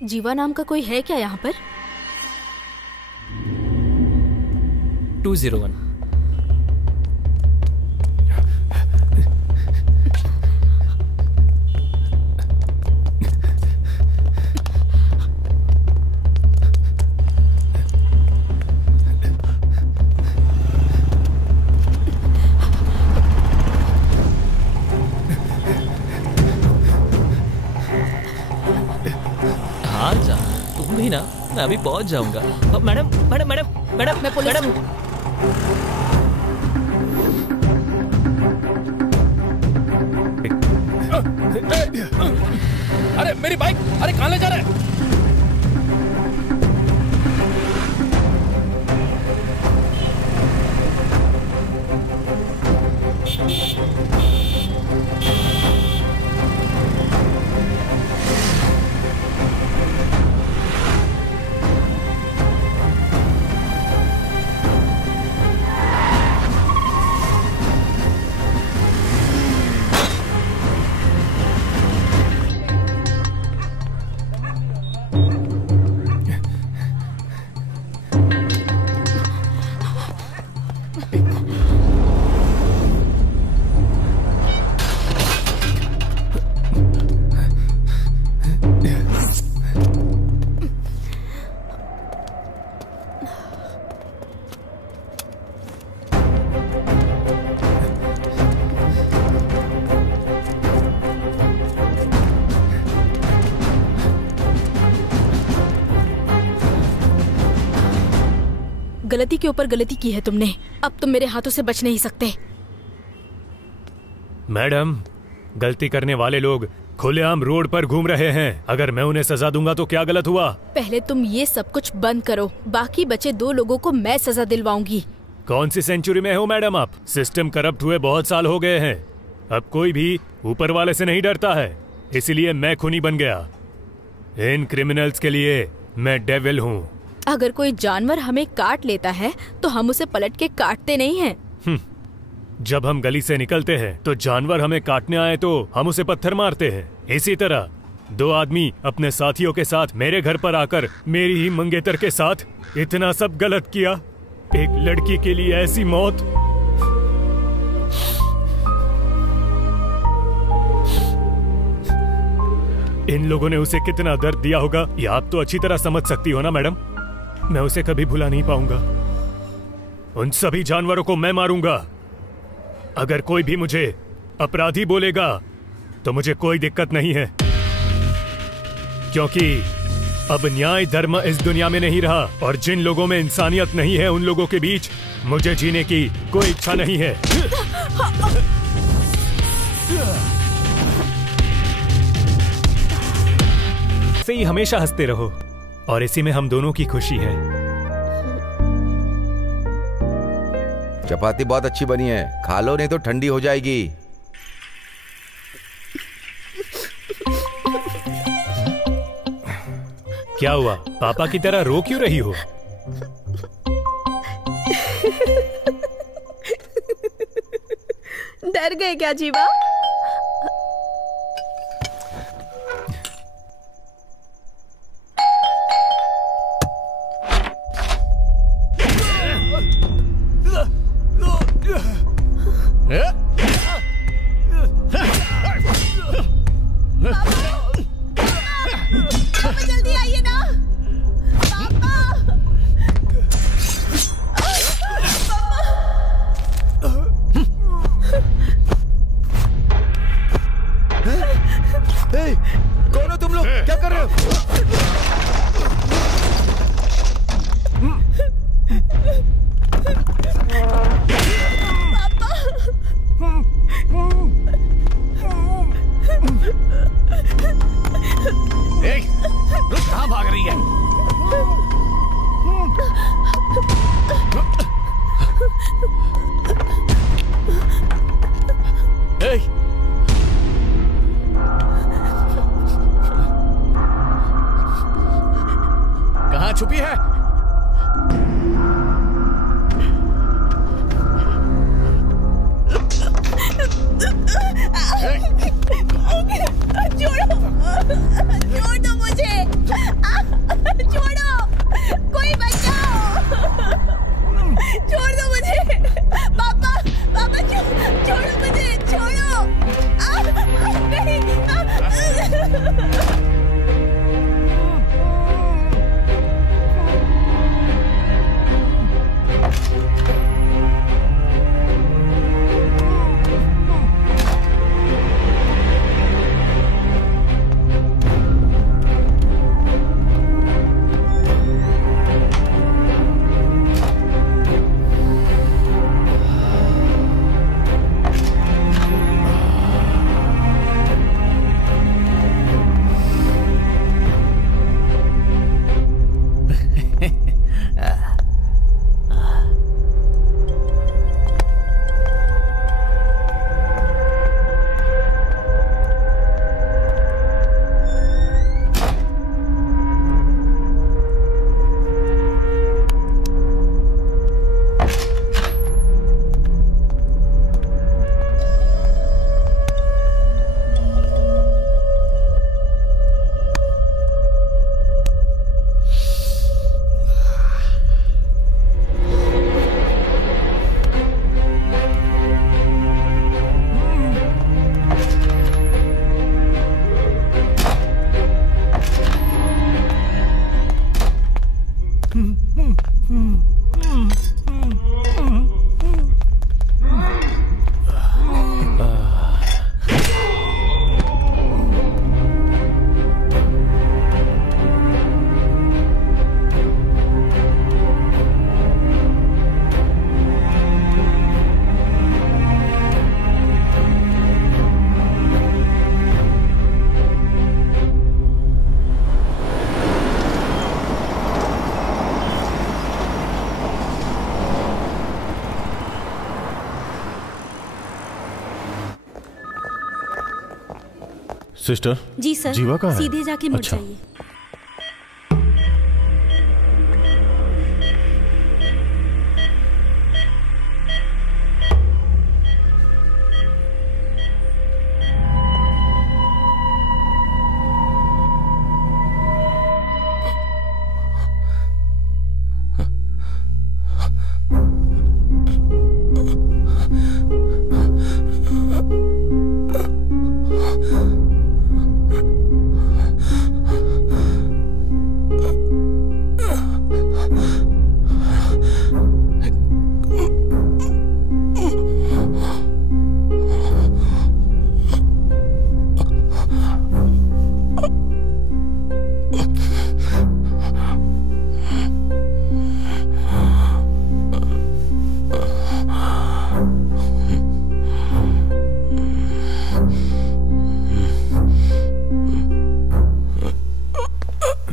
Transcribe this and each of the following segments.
जीवा नाम का कोई है क्या यहाँ पर? 201। हाँ जा, तुम भी ना, मैं अभी पहुंच जाऊंगा। मैडम मैडम मैडम मैडम मैं पुलिस हूँ। अरे मेरी बाइक, अरे कहाँ ले जा रहे हैं? गलती के ऊपर गलती की है तुमने, अब तुम मेरे हाथों से बच नहीं सकते। मैडम, गलती करने वाले लोग खुलेआम रोड पर घूम रहे हैं। अगर मैं उन्हें सजा दूंगा तो क्या गलत हुआ? पहले तुम ये सब कुछ बंद करो, बाकी बचे 2 लोगों को मैं सजा दिलवाऊंगी। कौन सी सेंचुरी में हो मैडम आप? सिस्टम करप्ट हुए बहुत साल हो गए हैं। अब कोई भी ऊपर वाले से नहीं डरता है, इसलिए मैं खूनी बन गया। इन क्रिमिनल्स के लिए मैं डेविल हूँ। अगर कोई जानवर हमें काट लेता है तो हम उसे पलट के काटते नहीं हैं। जब हम गली से निकलते हैं तो जानवर हमें काटने आए तो हम उसे पत्थर मारते हैं। इसी तरह 2 आदमी अपने साथियों के साथ मेरे घर पर आकर मेरी ही मंगेतर के साथ इतना सब गलत किया। एक लड़की के लिए ऐसी मौत। इन लोगों ने उसे कितना दर्द दिया होगा, ये आप तो अच्छी तरह समझ सकती हो ना मैडम। मैं उसे कभी भुला नहीं पाऊंगा। उन सभी जानवरों को मैं मारूंगा। अगर कोई भी मुझे अपराधी बोलेगा तो मुझे कोई दिक्कत नहीं है, क्योंकि अब न्याय धर्म इस दुनिया में नहीं रहा और जिन लोगों में इंसानियत नहीं है उन लोगों के बीच मुझे जीने की कोई इच्छा नहीं है। से ही हमेशा हंसते रहो और इसी में हम दोनों की खुशी है। चपाती बहुत अच्छी बनी है, खा लो नहीं तो ठंडी हो जाएगी। क्या हुआ, पापा की तरह रो क्यों रही हो? डर गए क्या जीवा? पापा जल्दी आइए ना, पापा। कौन हो तुम लोग? क्या कर रहे हो? कहाँ भाग रही है? कहाँ छुपी है? छोड़ो, छोड़ दो मुझे। सिस्टर जी सर, जीवा कहाँ है? सीधे जाके मुड़ अच्छा। जाइए।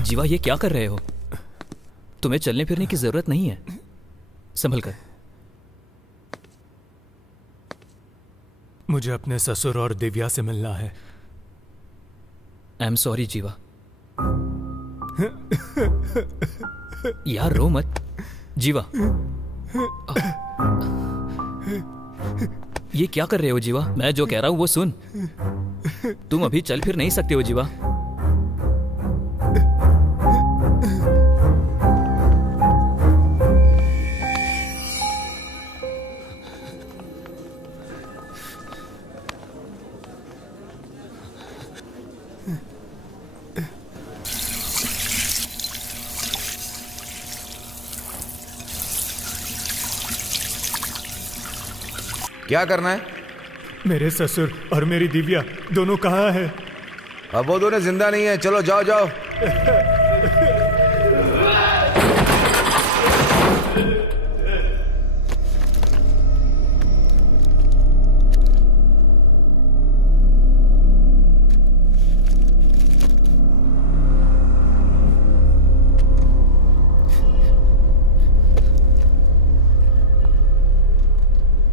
जीवा, ये क्या कर रहे हो? तुम्हें चलने फिरने की जरूरत नहीं है, संभल कर। मुझे अपने ससुर और दिव्या से मिलना है। आई एम सॉरी जीवा। यार रो मत जीवा। ये क्या कर रहे हो जीवा? मैं जो कह रहा हूं वो सुन। तुम अभी चल फिर नहीं सकते हो जीवा। क्या करना है? मेरे ससुर और मेरी दिव्या दोनों कहाँ हैं? अब वो दोनों जिंदा नहीं है। चलो जाओ जाओ।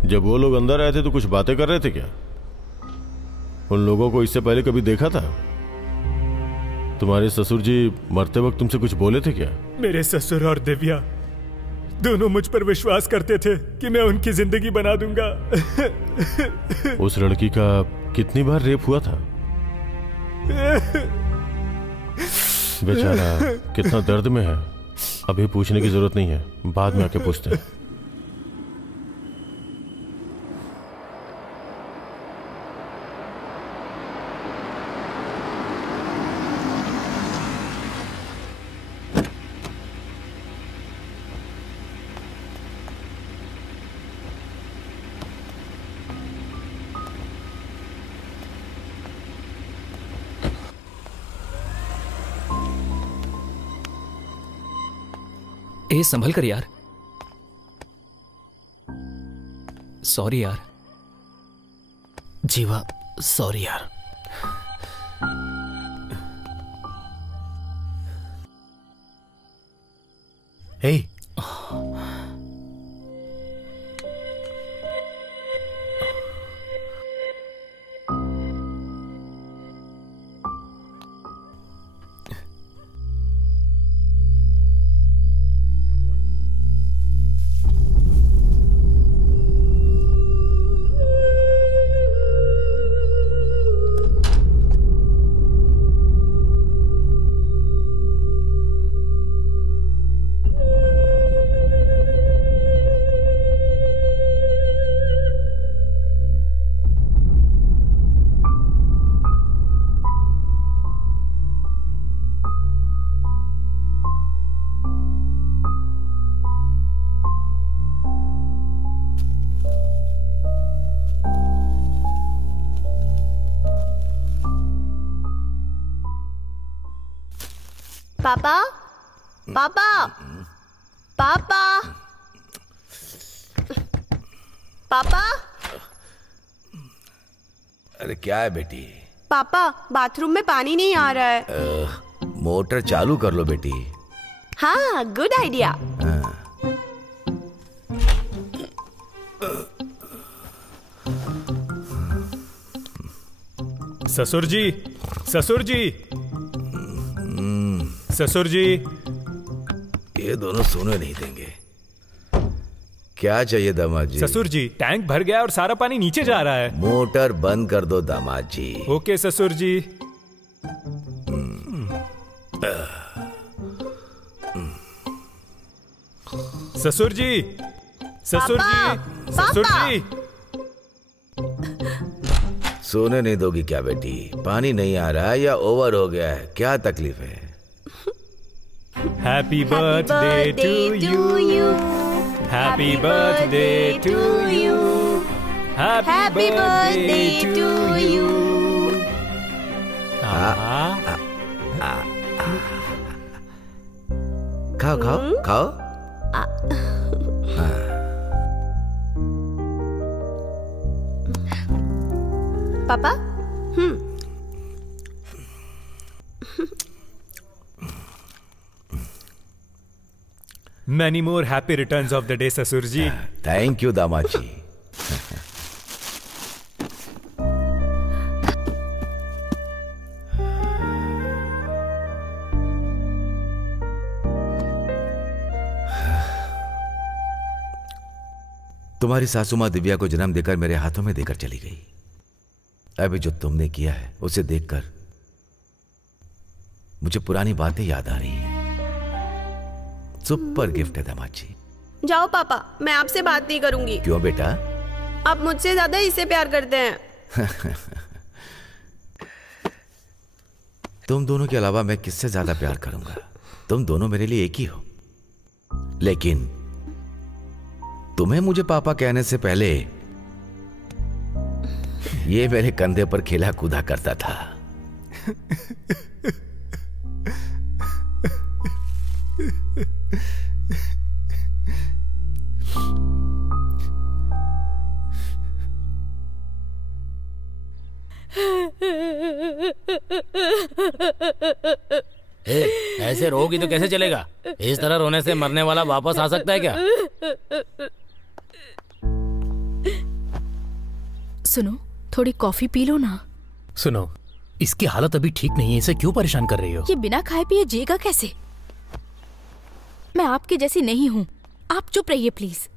जब वो लोग अंदर आए थे तो कुछ बातें कर रहे थे क्या? उन लोगों को इससे पहले कभी देखा था? तुम्हारे ससुर जी मरते वक्त तुमसे कुछ बोले थे क्या? मेरे ससुर और दिव्या दोनों मुझ पर विश्वास करते थे कि मैं उनकी जिंदगी बना दूंगा। उस लड़की का कितनी बार रेप हुआ था? बेचारा कितना दर्द में है। अभी पूछने की जरूरत नहीं है, बाद में आके पूछते हैं। ए संभल कर यार। सॉरी यार। जीवा सॉरी यार। हे पापा पापा पापा पापा। अरे क्या है बेटी? पापा बाथरूम में पानी नहीं आ रहा है। मोटर चालू कर लो बेटी। हाँ गुड आइडिया। ससुर जी, ससुर जी, ससुर जी। ये दोनों सोने नहीं देंगे। क्या चाहिए दामाद जी? ससुर जी, टैंक भर गया और सारा पानी नीचे जा रहा है। मोटर बंद कर दो दामाद जी। ओके ससुर जी। ससुर जी, ससुर जी, ससुर जी। सोने नहीं दोगी क्या बेटी? पानी नहीं आ रहा है या ओवर हो गया है? क्या तकलीफ है? Happy birthday to you, happy birthday to you, happy birthday to you. खाओ खाओ खाओ। पापा Many more happy returns of the day, ससुर जी। थैंक यू दामाद जी। तुम्हारी सासू माँ दिव्या को जन्म देकर मेरे हाथों में देकर चली गई। अभी जो तुमने किया है उसे देखकर मुझे पुरानी बातें याद आ रही हैं। सुपर गिफ्ट है दामाद जी। जाओ पापा, मैं आपसे बात नहीं करूंगी। क्यों बेटा? आप मुझसे ज्यादा इसे प्यार करते हैं। तुम दोनों के अलावा मैं किससे ज्यादा प्यार करूंगा? तुम दोनों मेरे लिए एक ही हो। लेकिन तुम्हें मुझे पापा कहने से पहले ये मेरे कंधे पर खेला कूदा करता था। ऐसे रोगी तो कैसे चलेगा? इस तरह रोने से मरने वाला वापस आ सकता है क्या? सुनो, थोड़ी कॉफी पी लो ना। सुनो, इसकी हालत अभी ठीक नहीं है, इसे क्यों परेशान कर रही हो? ये बिना खाए पिए जिएगा कैसे? मैं आपके जैसी नहीं हूँ। आप चुप रहिए प्लीज।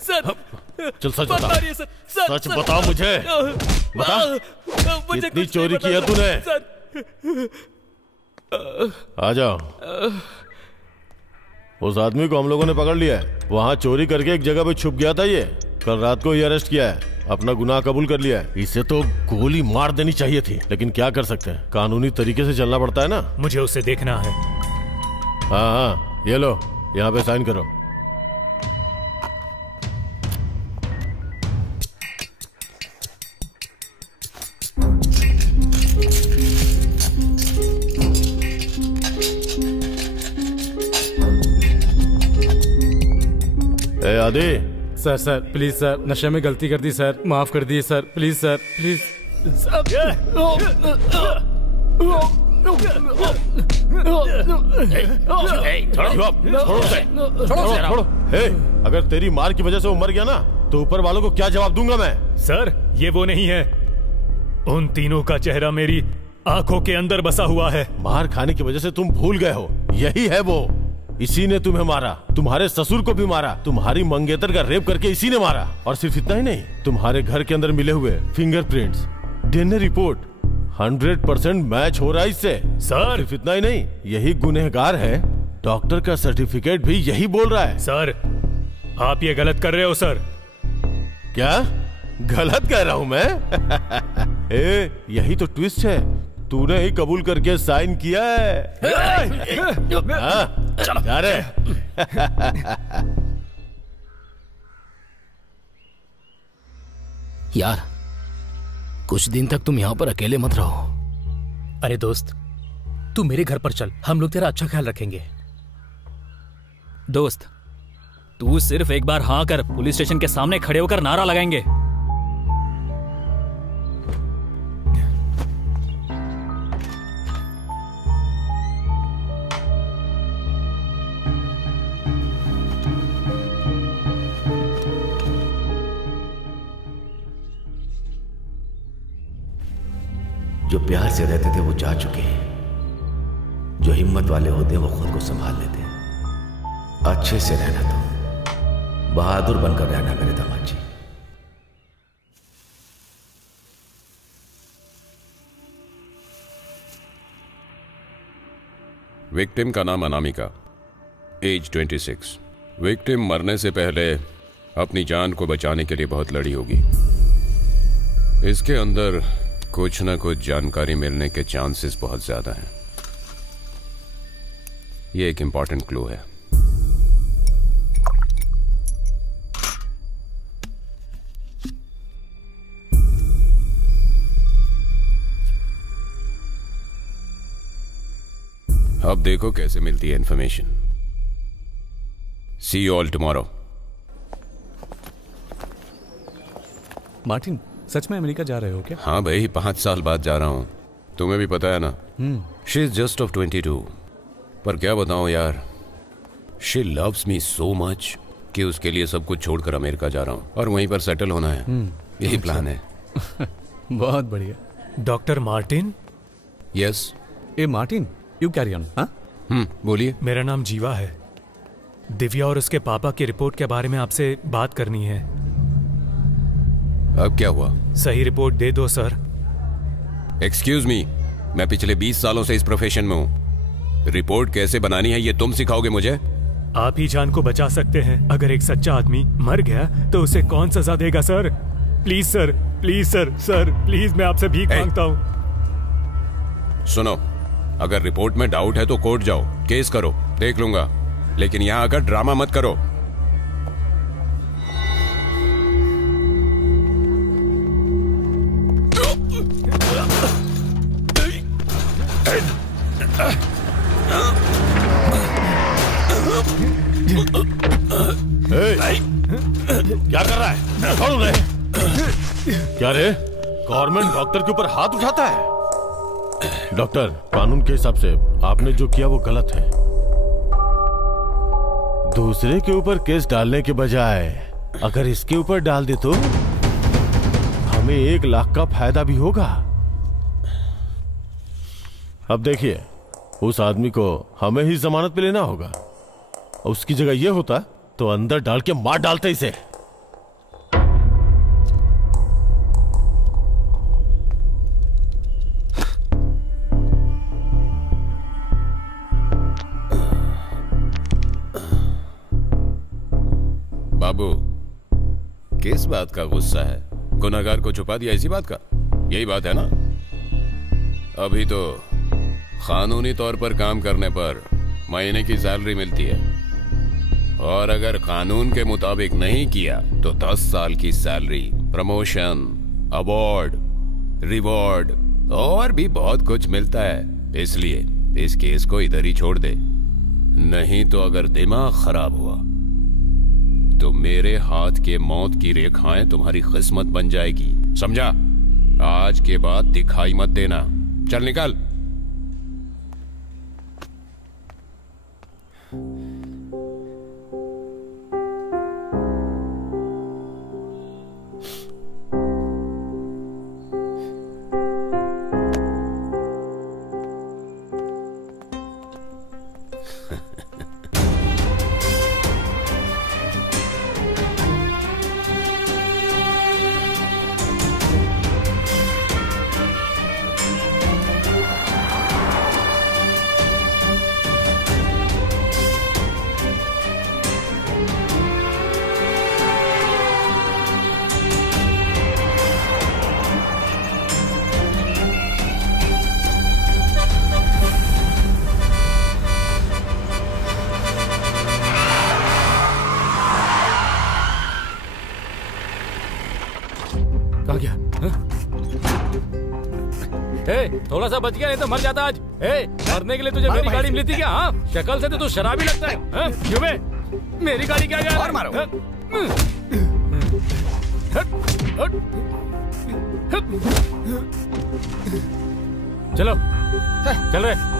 सर, चल सच बता। सच बता मुझे। बता, कितनी चोरी की है तूने? आ जाओ। उस आदमी को हम लोगों ने पकड़ लिया है। वहां चोरी करके एक जगह पे छुप गया था। ये कल रात को ही अरेस्ट किया है। अपना गुनाह कबूल कर लिया है। इसे तो गोली मार देनी चाहिए थी, लेकिन क्या कर सकते हैं, कानूनी तरीके से चलना पड़ता है ना। मुझे उसे देखना है। हाँ हाँ, ये लो, यहाँ पे साइन करो। दे। सर सर प्लीज सर, नशे में गलती कर दी सर, माफ कर दिए सर, प्लीज सर प्लीज। छोड़ो। अगर तेरी मार की वजह से वो मर गया ना तो ऊपर वालों को क्या जवाब दूंगा मैं? सर ये वो नहीं है। उन तीनों का चेहरा मेरी आंखों के अंदर बसा हुआ है। मार खाने की वजह से तुम भूल गए हो, यही है वो। इसी ने तुम्हें मारा, तुम्हारे ससुर को भी मारा, तुम्हारी मंगेतर का रेप करके इसी ने मारा। और सिर्फ इतना ही नहीं, तुम्हारे घर के अंदर मिले हुए फिंगरप्रिंट्स, डीएनए रिपोर्ट 100% मैच हो रहा है इससे। सर सिर्फ इतना ही नहीं, यही गुनहगार है, डॉक्टर का सर्टिफिकेट भी यही बोल रहा है। सर आप ये गलत कर रहे हो सर। क्या गलत कह रहा हूं मैं? यही तो ट्विस्ट है, तूने ही कबूल करके साइन किया है। हाँ, जा रहे। यार कुछ दिन तक तुम यहाँ पर अकेले मत रहो। अरे दोस्त, तू मेरे घर पर चल, हम लोग तेरा अच्छा ख्याल रखेंगे। दोस्त तू सिर्फ एक बार हाँ कर, पुलिस स्टेशन के सामने खड़े होकर नारा लगाएंगे। जो प्यार से रहते थे वो जा चुके हैं, जो हिम्मत वाले होते हैं वो खुद को संभाल लेते हैं। अच्छे से रहना, तुम बहादुर बनकर रहना मेरे दामाद जी। विक्टिम का नाम अनामिका, एज 26। विक्टिम मरने से पहले अपनी जान को बचाने के लिए बहुत लड़ी होगी। इसके अंदर कुछ न कुछ जानकारी मिलने के चांसेस बहुत ज्यादा हैं। यह एक इंपॉर्टेंट क्लू है। अब देखो कैसे मिलती है information. See you all tomorrow. Martin, सच में अमेरिका जा रहे हो क्या? हाँ भाई, 5 साल बाद जा रहा हूँ। तुम्हें भी पता है ना। She is just of 22। पर क्या बताऊँ यार, she loves me so much कि उसके लिए सब कुछ छोड़कर अमेरिका जा रहा हूँ और वहीं पर सेटल होना है। यही प्लान है। बहुत बढ़िया। Doctor Martin? Yes. A Martin, you carry on. बोलिए। मेरा नाम जीवा है। दिव्या और उसके पापा की रिपोर्ट के बारे में आपसे बात करनी है। अब क्या हुआ? सही रिपोर्ट दे दो सर। एक्सक्यूज मी, मैं पिछले 20 सालों से इस प्रोफेशन में हूँ। रिपोर्ट कैसे बनानी है ये तुम सिखाओगे मुझे? आप ही जान को बचा सकते हैं। अगर एक सच्चा आदमी मर गया तो उसे कौन सजा देगा sir? Please sir, please sir, sir please, मैं आपसे भीख मांगता हूँ। सुनो, अगर रिपोर्ट में डाउट है तो कोर्ट जाओ, केस करो, देख लूंगा, लेकिन यहाँ आकर ड्रामा मत करो। क्या कर रहा है? छोड़ उन्हें। क्या रे, गवर्नमेंट डॉक्टर के ऊपर हाथ उठाता है? डॉक्टर, कानून के हिसाब से आपने जो किया वो गलत है। दूसरे के ऊपर केस डालने के बजाय अगर इसके ऊपर डाल दे तो हमें 1 लाख का फायदा भी होगा। अब देखिए, उस आदमी को हमें ही जमानत पे लेना होगा। उसकी जगह ये होता तो अंदर डाल के मार डालते इसे। बाबू, किस बात का गुस्सा है? गुनहगार को छुपा दिया इसी बात का? यही बात है ना? अभी तो कानूनी तौर पर काम करने पर महीने की सैलरी मिलती है, और अगर कानून के मुताबिक नहीं किया तो 10 साल की सैलरी, प्रमोशन, अवार्ड, रिवॉर्ड और भी बहुत कुछ मिलता है। इसलिए इस केस को इधर ही छोड़ दे, नहीं तो अगर दिमाग खराब हुआ तो मेरे हाथ के मौत की रेखाएं तुम्हारी किस्मत बन जाएगी, समझा? आज के बाद दिखाई मत देना। चल निकल। थोड़ा सा बच गया, नहीं तो मर जाता आज। मरने के लिए तुझे मेरी गाड़ी मिली थी क्या? हाँ, शक्ल से तो तू शराबी लगता है। क्यों बे? मेरी गाड़ी क्या गया? और मारो। चलो चल रहे।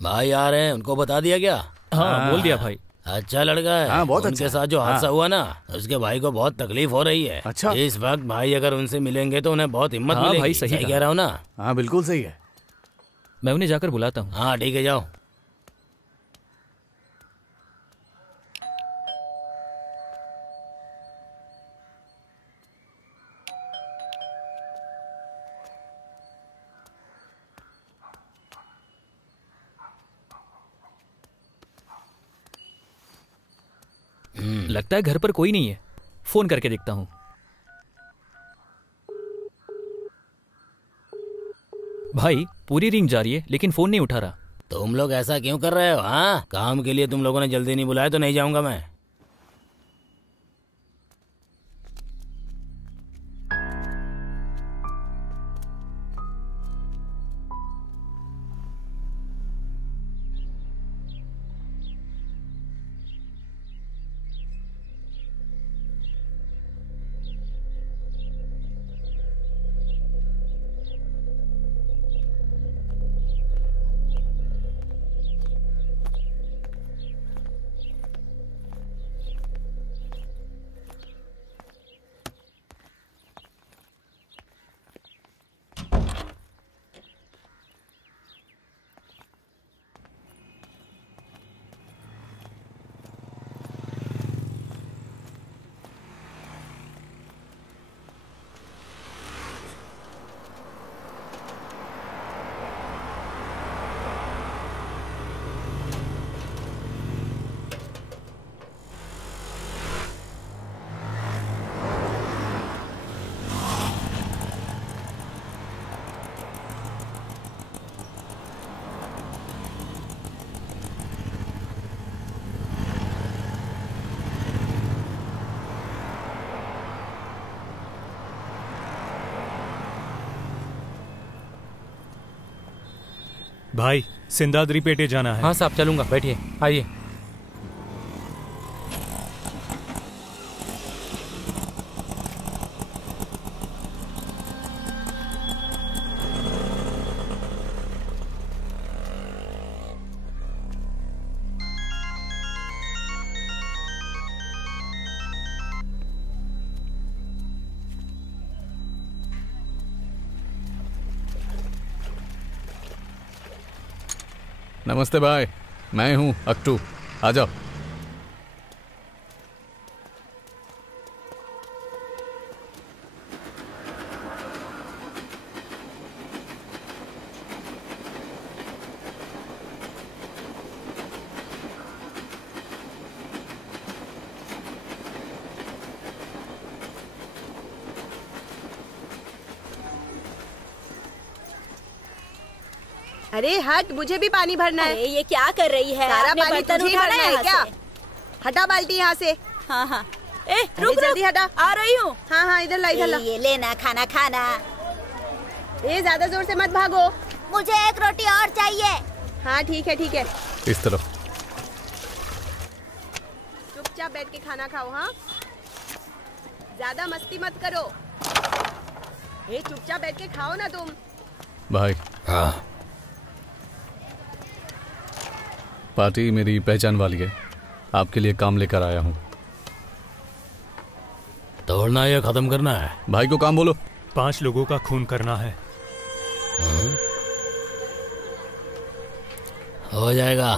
भाई आ रहे हैं, उनको बता दिया क्या? हाँ बोल दिया भाई। अच्छा लड़का है। हाँ, बहुत उनके अच्छा। साथ जो हादसा हाँ। हुआ ना, उसके भाई को बहुत तकलीफ हो रही है। अच्छा। इस वक्त भाई अगर उनसे मिलेंगे तो उन्हें बहुत हिम्मत हाँ, मिलेगी। भाई सही कहा। कह रहा हूँ ना? हाँ बिल्कुल सही है। मैं उन्हें जाकर बुलाता हूँ। हाँ ठीक है, जाओ। लगता है घर पर कोई नहीं है, फोन करके देखता हूँ। भाई पूरी रिंग जा रही है लेकिन फोन नहीं उठा रहा। तुम लोग ऐसा क्यों कर रहे हो? हाँ, काम के लिए तुम लोगों ने जल्दी नहीं बुलाया तो नहीं जाऊंगा मैं। भाई सिंधाद्री पेटे जाना है। हाँ साहब चलूंगा, बैठिए, आइए। नमस्ते भाई, मैं हूँ अक्टू, आ जाओ। अरे हट, मुझे भी पानी भरना है। ये क्या कर रही है? सारा आपने पानी बर्तन तुझे उठाना भरना है क्या? से। हटा बाल्टी यहाँ से। हाँ हाँ। रुक जल्दी हटा। आ रही हूँ। हाँ हाँ, इधर ला, इधर ला। ये लेना खाना खाना। ज्यादा जोर से मत भागो। मुझे एक रोटी और चाहिए। हाँ ठीक है ठीक है। इस तरफ। चुपचाप बैठ के खाना खाओ। हाँ, ज्यादा मस्ती मत करो। चुपचाप बैठ के खाओ ना तुम। भाई। हाँ। पार्टी मेरी पहचान वाली है, आपके लिए काम लेकर आया हूँ। तोड़ना या खत्म करना है? भाई को काम बोलो। 5 लोगों का खून करना है। हो जाएगा।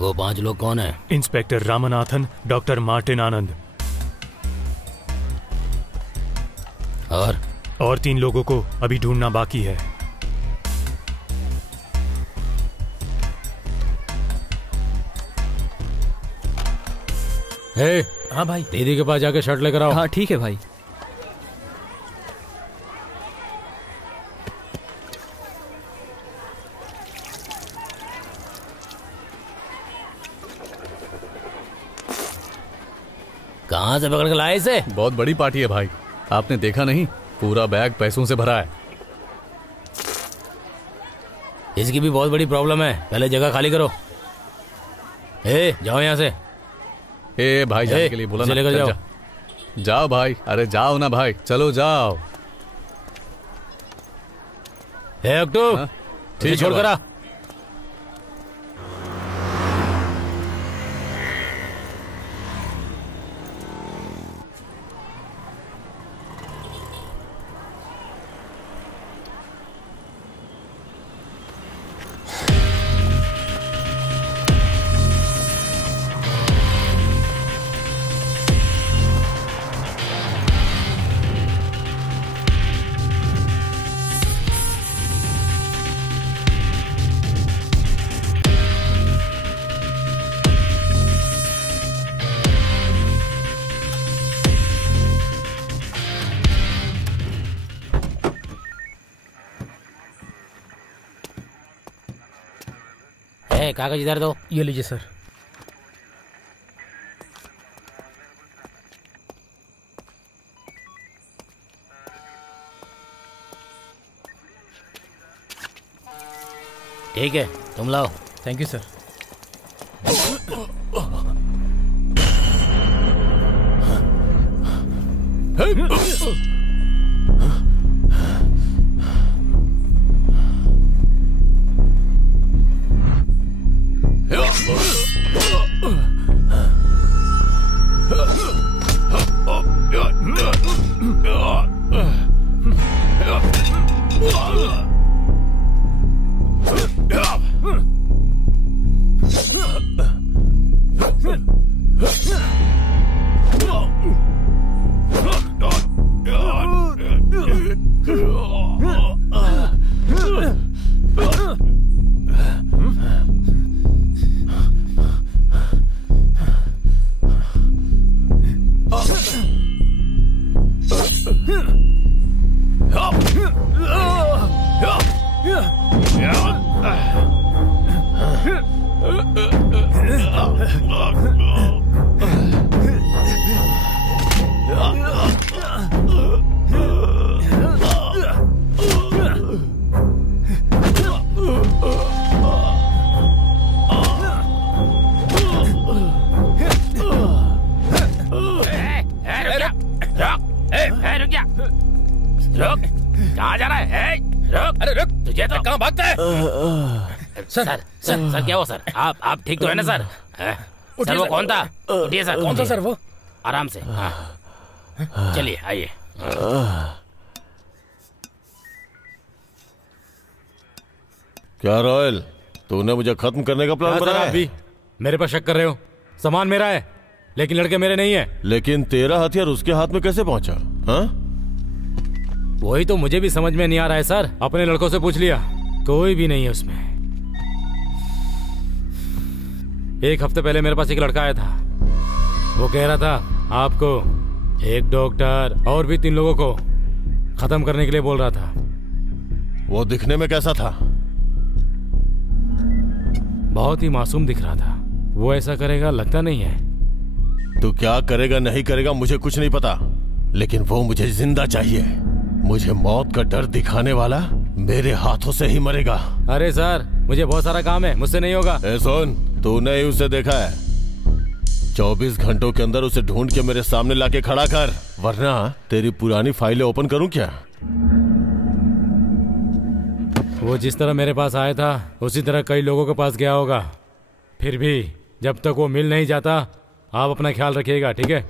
वो 5 लोग कौन है? इंस्पेक्टर रामनाथन, डॉक्टर मार्टिन आनंद और 3 लोगों को अभी ढूंढना बाकी है। हाँ भाई, दीदी के पास जाके शर्ट लेकर आओ। हाँ ठीक है भाई। कहाँ से पकड़ के लाए इसे? बहुत बड़ी पार्टी है भाई, आपने देखा नहीं? पूरा बैग पैसों से भरा है। इसकी भी बहुत बड़ी प्रॉब्लम है, पहले जगह खाली करो। जाओ यहाँ से। भाई जाने के लिए बोला ना, लेकर जाओ। जाओ भाई, अरे जाओ ना भाई, चलो जाओ। अक्टू, ठीक छोड़ कर आ। कागज इधर दो। ये लीजिए सर। ठीक है, तुम लाओ। Thank you sir. कहाँ जा रहा है? रुक, अरे रुक, तुझे तो कहाँ भागता है? सर क्या हुआ सर? आप ठीक तो है ना सर? सर वो कौन था? उठिए सर। कौन था सर वो? आराम से। हाँ चलिए आइए। क्या रॉयल, तूने मुझे खत्म करने का प्लान बनाया है? मेरे पर शक कर रहे हो? सामान मेरा है लेकिन लड़के मेरे नहीं है। लेकिन तेरा हथियार उसके हाथ में कैसे पहुंचा? हाँ? वही तो मुझे भी समझ में नहीं आ रहा है सर। अपने लड़कों से पूछ लिया, कोई भी नहीं है उसमें। एक हफ्ते पहले मेरे पास एक लड़का आया था। वो कह रहा था आपको, एक डॉक्टर और भी 3 लोगों को खत्म करने के लिए बोल रहा था। वो दिखने में कैसा था? बहुत ही मासूम दिख रहा था। वो ऐसा करेगा लगता नहीं है। तू क्या करेगा नहीं करेगा मुझे कुछ नहीं पता, लेकिन वो मुझे जिंदा चाहिए। मुझे मौत का डर दिखाने वाला मेरे हाथों से ही मरेगा। अरे सर मुझे बहुत सारा काम है, मुझसे नहीं होगा। सुन, तूने ही उसे देखा है। 24 घंटों के अंदर उसे ढूंढ के मेरे सामने लाके खड़ा कर, वरना तेरी पुरानी फाइलें ओपन करूं क्या? वो जिस तरह मेरे पास आया था उसी तरह कई लोगों के पास गया होगा। फिर भी जब तक वो मिल नहीं जाता आप अपना ख्याल रखिएगा, ठीक है?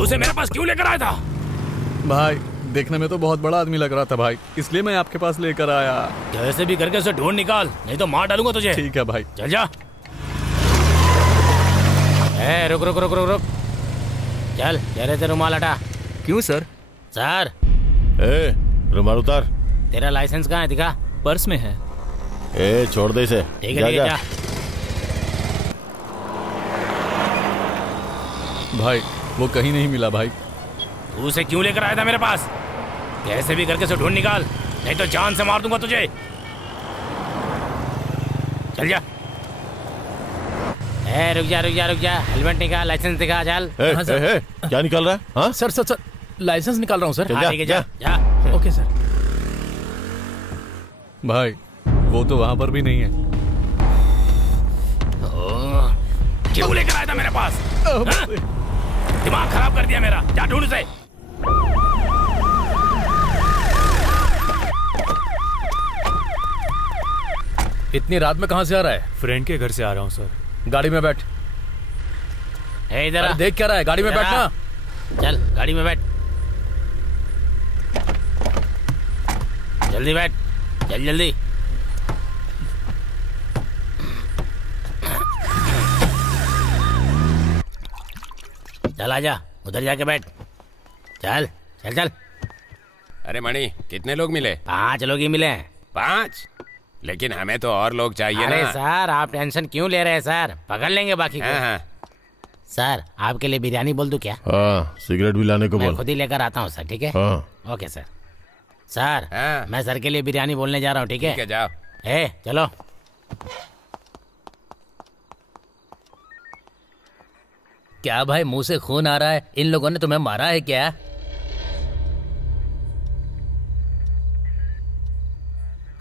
उसे मेरे पास क्यों लेकर आया था? भाई देखने में तो बहुत बड़ा आदमी लग रहा था भाई, इसलिए मैं आपके पास लेकर आया। जैसे भी करके उसे ढूंढ निकाल, नहीं तो मार डालूंगा तुझे। ठीक है भाई। चल जा। रुक रुक रुक रुक रुक। चल चेहरे से रुमाल हटा। क्यों सर? सर रुमाल उतार। तेरा लाइसेंस कहाँ है? दिखा। पर्स में है। छोड़ दे इसे। ठीक है जा। भाई वो कहीं नहीं मिला भाई। तू उसे क्यों लेकर आया था मेरे पास? कैसे भी करके उसे ढूंढ निकाल, नहीं तो जान से मार दूंगा तुझे। चल जा। रुक जा रुक जा रुक जा। हेलमेट निकाल, लाइसेंस दिखा। चल। क्या निकाल रहा है? हाँ? सर लाइसेंस निकाल रहा हूँ सर। ठीक है जा। Okay sir. भाई वो तो वहां पर भी नहीं है। क्यों लेकर आया था मेरे पास? दिमाग खराब कर दिया मेरा। जा ढूंढ उसे। इतनी रात में कहां से आ रहा है? फ्रेंड के घर से आ रहा हूँ सर। गाड़ी में बैठ। इधर देख क्या रहा है? गाड़ी में बैठना। चल गाड़ी में बैठ। जल्दी बैठ। चल जल्दी। चल आजा, उधर जाके बैठ। चल चल चल। अरे मणि, कितने लोग मिले? 5 लोग ही मिले। 5? लेकिन हमें तो और लोग चाहिए ना। अरे सर आप टेंशन क्यों ले रहे हैं सर? पकड़ लेंगे बाकी को। हाँ। सर आपके लिए बिरयानी बोल दूं क्या? हाँ, सिगरेट भी लाने को बोल। मैं खुद ही लेकर आता हूँ सर, ठीक है? हाँ। Okay sir. सर मैं सर के लिए बिरयानी बोलने जा रहा हूँ, ठीक है? ठीक है जाओ। चलो। क्या भाई मुंह से खून आ रहा है? इन लोगों ने तुम्हें मारा है क्या?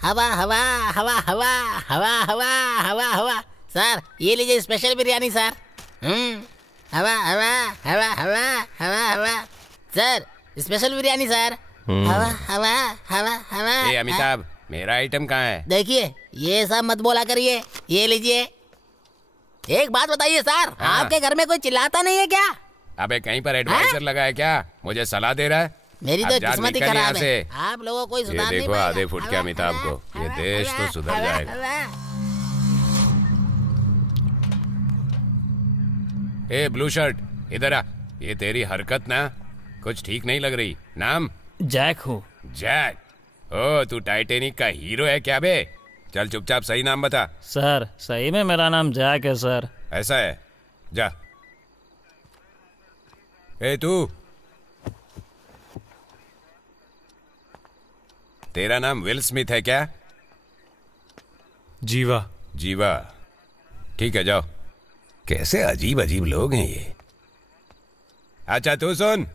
हवा हवा हवा हवा हवा हवा हवा हवा। सर ये लीजिए स्पेशल बिरयानी सर। हवा हवा हवा हवा हवा हवा। Sir special biryani sir. हवा हवा हवा हवा। अमिताभ, मेरा आइटम कहाँ है? देखिए ये सब मत बोला करिए। ये लीजिए। एक बात बताइए सर, आपके घर में कोई चिल्लाता नहीं है क्या? अबे कहीं पर एडवाइजर लगा है क्या? मुझे सलाह दे रहा है? मेरी तो किस्मत ही खराब है। आप लोगों को सुधार नहीं देखो आधे फुट के अमिताभ को, ये देश तो सुधर जाएगा। ब्लू शर्ट इधर आ। ये तेरी हरकत ना कुछ ठीक नहीं लग रही। नाम? जैक हूँ। जैक? ओ तू टाइटेनिक का हीरो है क्या बे? चल चुपचाप सही नाम बता। सर सही में मेरा नाम जैक है सर। ऐसा है? जा। तू, तेरा नाम विल स्मिथ है क्या? जीवा। जीवा, ठीक है जाओ। कैसे अजीब अजीब लोग हैं ये। अच्छा तू सुन,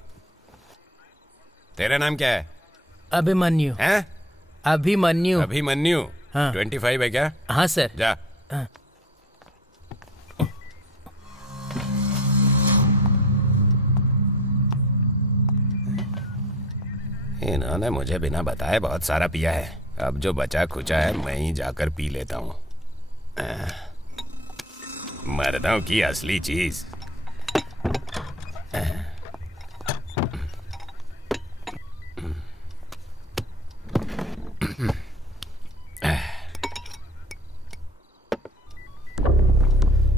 तेरा नाम क्या है? अभिमन्यु। हैं? अभिमन्यु। अभिमन्यु। हाँ। 25 है क्या? हाँ सर। जा। हाँ। इन्होंने मुझे बिना बताए बहुत सारा पिया है। अब जो बचा खुचा है मैं ही जाकर पी लेता हूँ। मर्दों की असली चीज।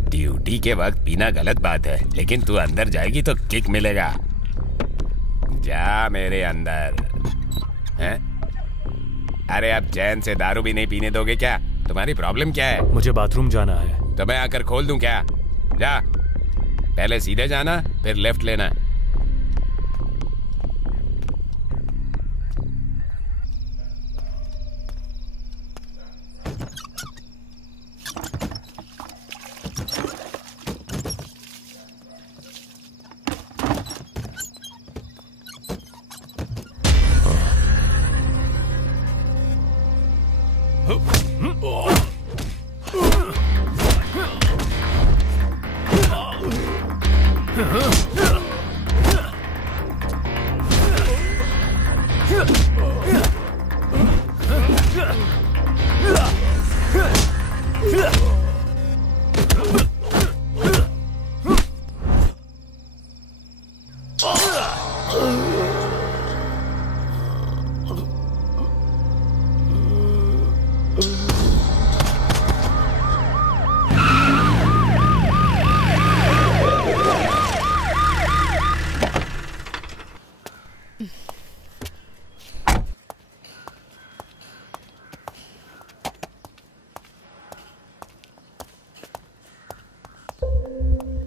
ड्यूटी के वक्त पीना गलत बात है, लेकिन तू अंदर जाएगी तो किक मिलेगा। जा मेरे अंदर। हैं? अरे अब चैन से दारू भी नहीं पीने दोगे क्या? तुम्हारी प्रॉब्लम क्या है? मुझे बाथरूम जाना है। तो मैं आकर खोल दूं क्या? जा, पहले सीधे जाना फिर लेफ्ट लेना।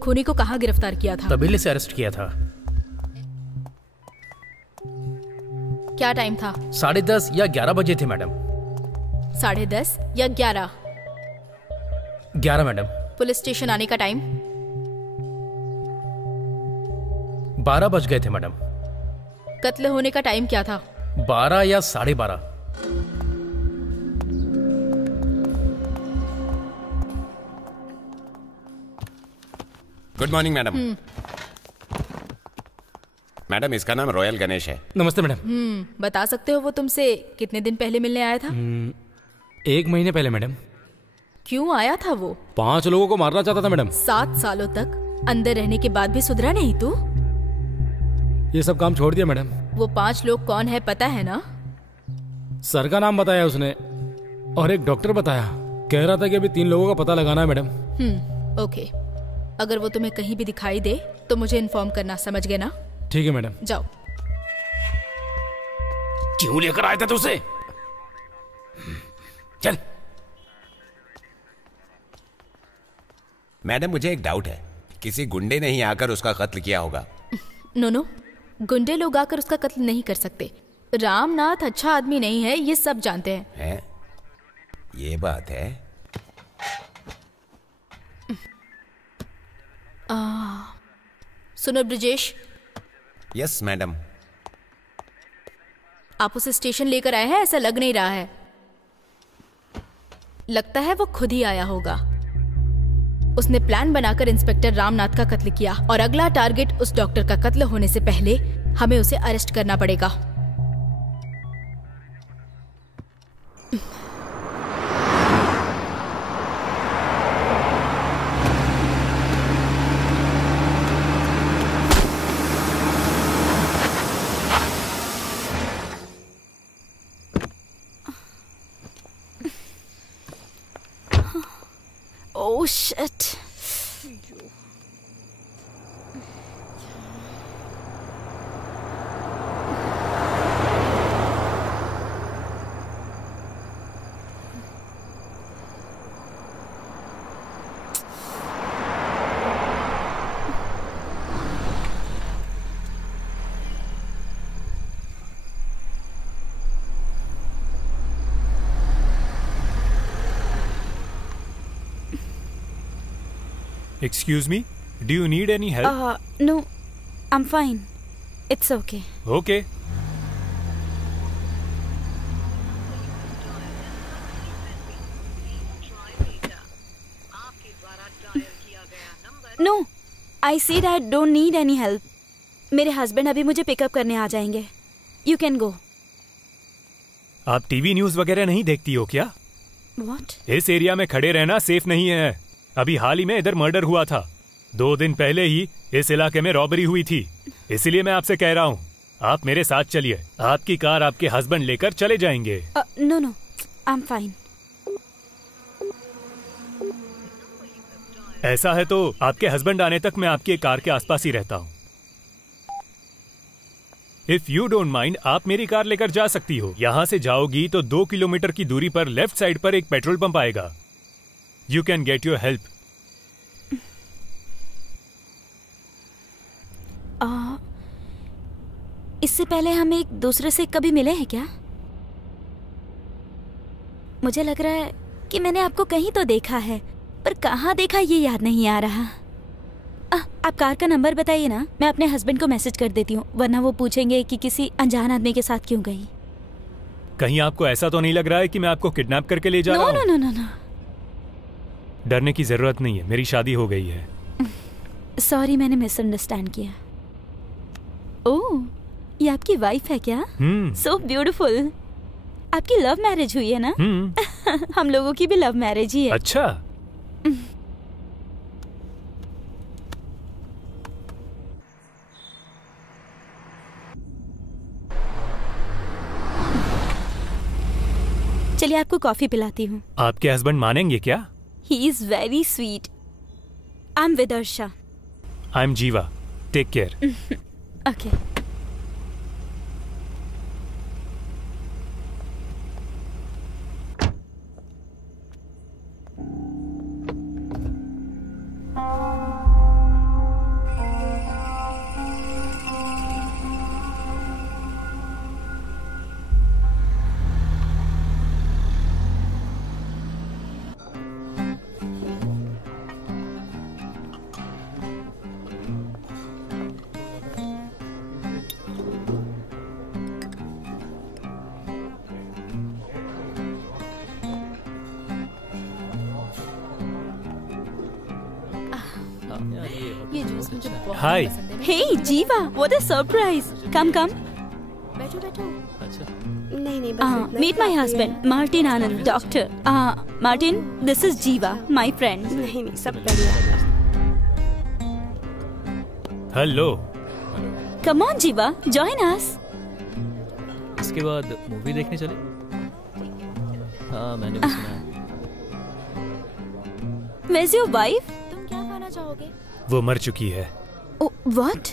खूनी को कहाँ गिरफ्तार किया था? तबीले से अरेस्ट किया था। क्या टाइम था? 10:30 या 11 बजे थे मैडम। 10:30 या 11? 11 मैडम। पुलिस स्टेशन आने का टाइम? 12 बज गए थे मैडम। कत्ल होने का टाइम क्या था? 12 या 12:30। Good morning madam. मैडम इसका नाम रॉयल गणेश है। नमस्ते मैडम। बता सकते हो वो तुमसे कितने दिन पहले मिलने आया था? 1 महीने पहले मैडम। क्यों आया था वो? 5 लोगों को मारना चाहता था मैडम। 7 सालों तक अंदर रहने के बाद भी सुधरा नहीं तू? ये सब काम छोड़ दिया मैडम। वो 5 लोग कौन है पता है ना? सर का नाम बताया उसने और एक डॉक्टर बताया। कह रहा था कि अभी 3 लोगों का पता लगाना है मैडम। ओके, अगर वो तुम्हें कहीं भी दिखाई दे तो मुझे इन्फॉर्म करना, समझ गए ना? ठीक है मैडम। जाओ। क्यों लेकर आया था तू उसे? चल। मैडम मुझे एक डाउट है, किसी गुंडे ने ही आकर उसका कत्ल किया होगा। नो, गुंडे लोग आकर उसका कत्ल नहीं कर सकते। रामनाथ अच्छा आदमी नहीं है, ये सब जानते हैं। ये बात है। सुनो ब्रिजेश। Yes madam. आप उसे स्टेशन लेकर आए हैं, ऐसा लग नहीं रहा है। लगता है वो खुद ही आया होगा। उसने प्लान बनाकर इंस्पेक्टर रामनाथ का कत्ल किया और अगला टारगेट उस डॉक्टर का कत्ल होने से पहले हमें उसे अरेस्ट करना पड़ेगा। Oh shit. Excuse me, do you need any help? No, I am fine, it's okay. Okay. No, I said I don't need any help. मेरे हस्बैंड अभी मुझे पिकअप करने आ जाएंगे। You can go. आप टीवी न्यूज वगैरह नहीं देखती हो क्या? What? इस एरिया में खड़े रहना सेफ नहीं है। अभी हाल ही में इधर मर्डर हुआ था। 2 दिन पहले ही इस इलाके में रॉबरी हुई थी। इसलिए मैं आपसे कह रहा हूँ, आप मेरे साथ चलिए। आपकी कार आपके हस्बैंड लेकर चले जाएंगे। No no, I am fine. ऐसा है तो आपके हस्बैंड आने तक मैं आपकी कार के आसपास ही रहता हूँ। इफ यू डोंट माइंड, आप मेरी कार लेकर जा सकती हो। यहाँ से जाओगी तो 2 किलोमीटर की दूरी पर लेफ्ट साइड पर एक पेट्रोल पंप आएगा। You can get your help. इससे पहले हम एक दूसरे से कभी मिले हैं क्या? मुझे लग रहा है कि मैंने आपको कहीं तो देखा है, पर कहाँ देखा ये याद नहीं आ रहा। आप कार का नंबर बताइए ना, मैं अपने हस्बैंड को मैसेज कर देती हूँ, वरना वो पूछेंगे कि किसी अनजान आदमी के साथ क्यों गई। कहीं आपको ऐसा तो नहीं लग रहा है कि मैं आपको किडनैप करके ले जा रहा हूँ? No no no no. डरने की जरूरत नहीं है, मेरी शादी हो गई है। सॉरी, मैंने मिसअंडरस्टैंड किया। ओह, ये आपकी वाइफ है क्या? So beautiful. आपकी लव मैरिज हुई है ना? हम लोगों की भी लव मैरिज ही है। अच्छा। चलिए आपको कॉफी पिलाती हूँ। आपके हस्बैंड मानेंगे क्या? He is very sweet. I am Vidarsha. I am Jeeva. Take care. Okay. Hi. Hey Jeeva, what a surprise. कम कम। बैठो बैठो। अच्छा। नहीं बस meet my husband Martin Anand, doctor. Martin, this is Jeeva, my friend. नहीं सब बढ़िया। Hello. Come on Jeeva, join us. इसके बाद मूवी देखने चले? हाँ, मैंने भी सुना है। Where's your wife? तुम क्या खाना चाहोगे? वो मर चुकी है। Oh, what?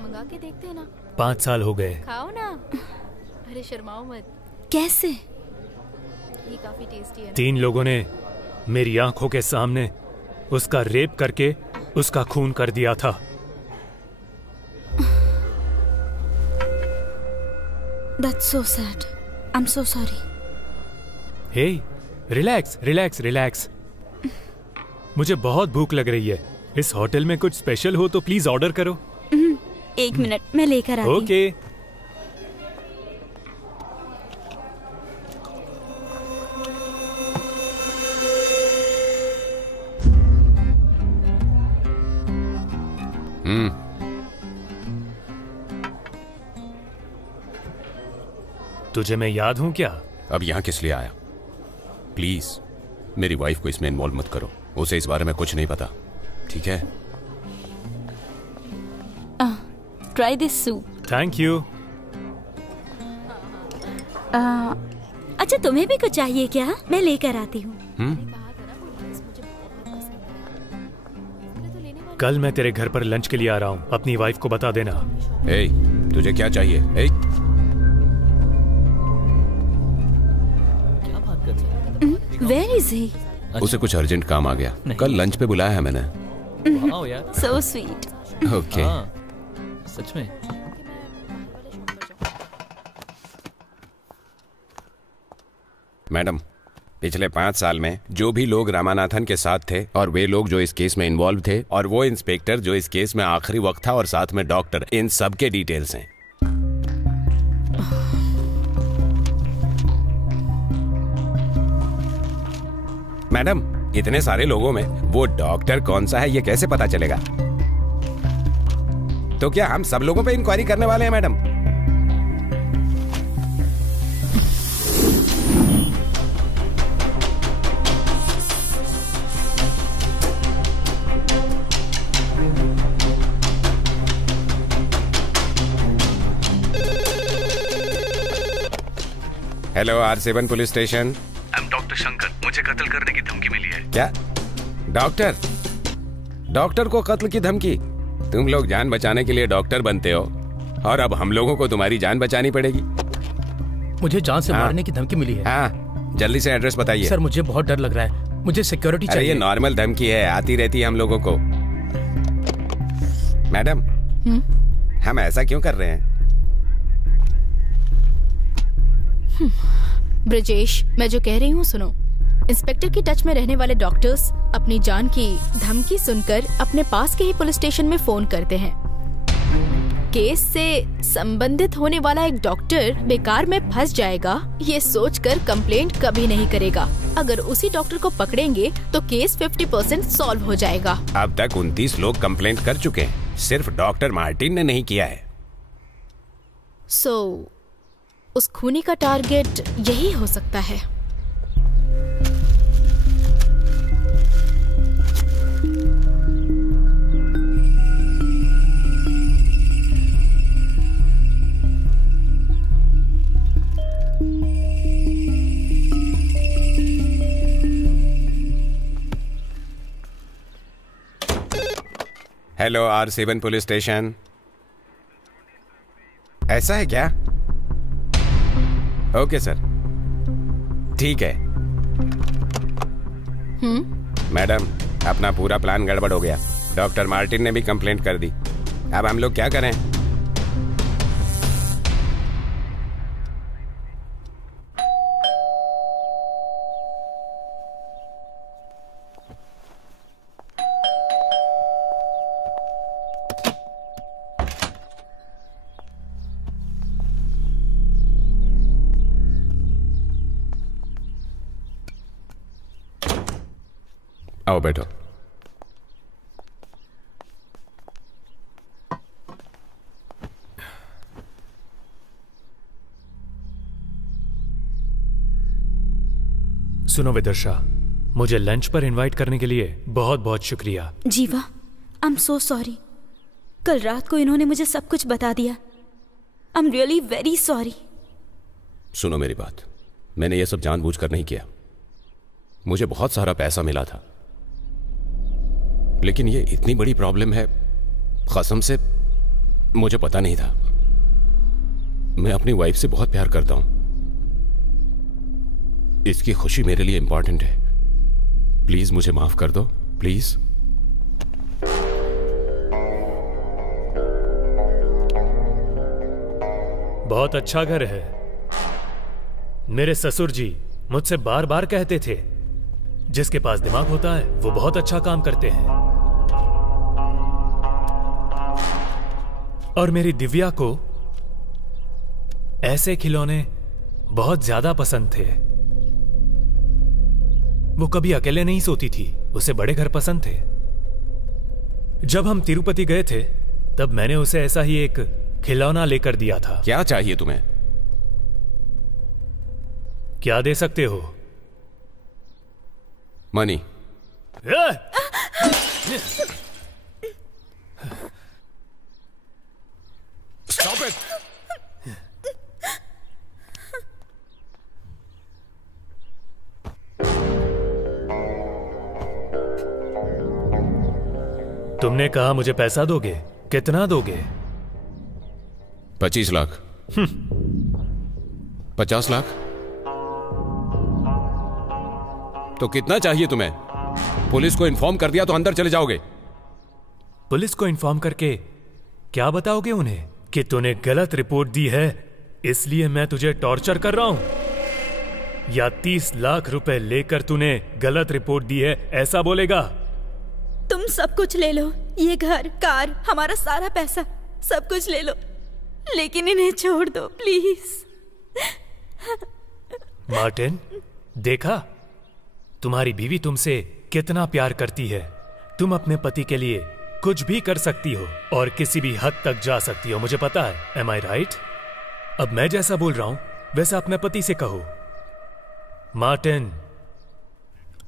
मंगा के देखते हैं ना। 5 साल हो गए। खाओ ना। अरे शर्माओ मत। कैसे? ये काफी टेस्टी है। 3 लोगों ने मेरी आंखों के सामने उसका रेप करके उसका खून कर दिया था। That's so sad. I'm so sorry. Hey, relax, relax, relax. मुझे बहुत भूख लग रही है। इस होटल में कुछ स्पेशल हो तो प्लीज ऑर्डर करो। 1 मिनट, मैं लेकर आती हूँ। ओके। तुझे मैं याद हूँ क्या? अब यहाँ किस लिए आया? प्लीज मेरी वाइफ को इसमें इन्वॉल्व मत करो। उसे इस बारे में कुछ नहीं पता, ठीक है? Try this soup. Thank you. अच्छा, तुम्हें भी कुछ चाहिए क्या? मैं लेकर आती हूँ। कल मैं तेरे घर पर लंच के लिए आ रहा हूँ, अपनी वाइफ को बता देना। ए, तुझे क्या चाहिए? ए? क्या बात कर रही है? Where is he? उसे कुछ अर्जेंट काम आ गया। कल लंच पे बुलाया है मैंने। वाओ यार। So sweet. ओके। सच में? मैडम, पिछले 5 साल में जो भी लोग रामानाथन के साथ थे और वे लोग जो इस केस में इन्वॉल्व थे और वो इंस्पेक्टर जो इस केस में आखिरी वक्त था और साथ में डॉक्टर, इन सब के डिटेल्स हैं। मैडम, इतने सारे लोगों में वो डॉक्टर कौन सा है ये कैसे पता चलेगा? तो क्या हम सब लोगों पे इंक्वायरी करने वाले हैं madam? Hello, R7 police station. Doctor Shankar, मुझे कत्ल करने की धमकी मिली है। क्या? डॉक्टर को कत्ल की धमकी? तुम लोग जान बचाने के लिए डॉक्टर बनते हो और अब हम लोगों को तुम्हारी जान बचानी पड़ेगी। मुझे जान से मारने की धमकी मिली है। हाँ, जल्दी से एड्रेस बताइए। सर, मुझे बहुत डर लग रहा है, मुझे सिक्योरिटी चाहिए। ये नॉर्मल धमकी है, आती रहती है हम लोगों को। मैडम, हम ऐसा क्यों कर रहे हैं? ब्रजेश, मैं जो कह रही हूँ सुनो। इंस्पेक्टर की टच में रहने वाले डॉक्टर्स अपनी जान की धमकी सुनकर अपने पास के ही पुलिस स्टेशन में फोन करते हैं। केस से संबंधित होने वाला एक डॉक्टर बेकार में फंस जाएगा ये सोचकर कंप्लेंट कभी नहीं करेगा। अगर उसी डॉक्टर को पकड़ेंगे तो केस 50% सॉल्व हो जाएगा। अब तक 29 लोग कंप्लेंट कर चुके हैं, सिर्फ डॉक्टर मार्टिन ने नहीं किया है। उस खूनी का टारगेट यही हो सकता है। Hello, R7 police station. ऐसा है क्या? ओके सर, ठीक है। मैडम, अपना पूरा प्लान गड़बड़ हो गया। डॉक्टर मार्टिन ने भी कंप्लेंट कर दी। अब हम लोग क्या करें? आओ बैठो। सुनो विदर्शा, मुझे लंच पर इनवाइट करने के लिए बहुत बहुत शुक्रिया। जीवा, आई एम सो सॉरी। कल रात को इन्होंने मुझे सब कुछ बता दिया। I am really very sorry. सुनो मेरी बात, मैंने ये सब जानबूझकर नहीं किया। मुझे बहुत सारा पैसा मिला था, लेकिन ये इतनी बड़ी प्रॉब्लम है, कसम से मुझे पता नहीं था। मैं अपनी वाइफ से बहुत प्यार करता हूं। इसकी खुशी मेरे लिए इंपॉर्टेंट है। प्लीज मुझे माफ कर दो, प्लीज। बहुत अच्छा घर है। मेरे ससुर जी मुझसे बार बार कहते थे, जिसके पास दिमाग होता है वो बहुत अच्छा काम करते हैं। और मेरी दिव्या को ऐसे खिलौने बहुत ज्यादा पसंद थे। वो कभी अकेले नहीं सोती थी, उसे बड़े घर पसंद थे। जब हम तिरुपति गए थे तब मैंने उसे ऐसा ही एक खिलौना लेकर दिया था। क्या चाहिए तुम्हें? क्या दे सकते हो? मनी। Stop it! तुमने कहा मुझे पैसा दोगे, कितना दोगे? 25 लाख। 50 लाख? तो कितना चाहिए तुम्हें? पुलिस को इन्फॉर्म कर दिया तो अंदर चले जाओगे। पुलिस को इन्फॉर्म करके क्या बताओगे उन्हें? कि तूने गलत रिपोर्ट दी है, इसलिए मैं तुझे टॉर्चर कर रहा हूं। या 30 लाख रुपए लेकर तूने गलत रिपोर्ट दी है, ऐसा बोलेगा? तुम सब कुछ ले लो, ये घर, कार, हमारा सारा पैसा, सब कुछ ले लो, लेकिन इन्हें छोड़ दो प्लीज। मार्टिन, देखा तुम्हारी बीवी तुमसे कितना प्यार करती है। तुम अपने पति के लिए कुछ भी कर सकती हो और किसी भी हद तक जा सकती हो, मुझे पता है। एम आई राइट? अब मैं जैसा बोल रहा हूं वैसा अपने पति से कहो। मार्टिन,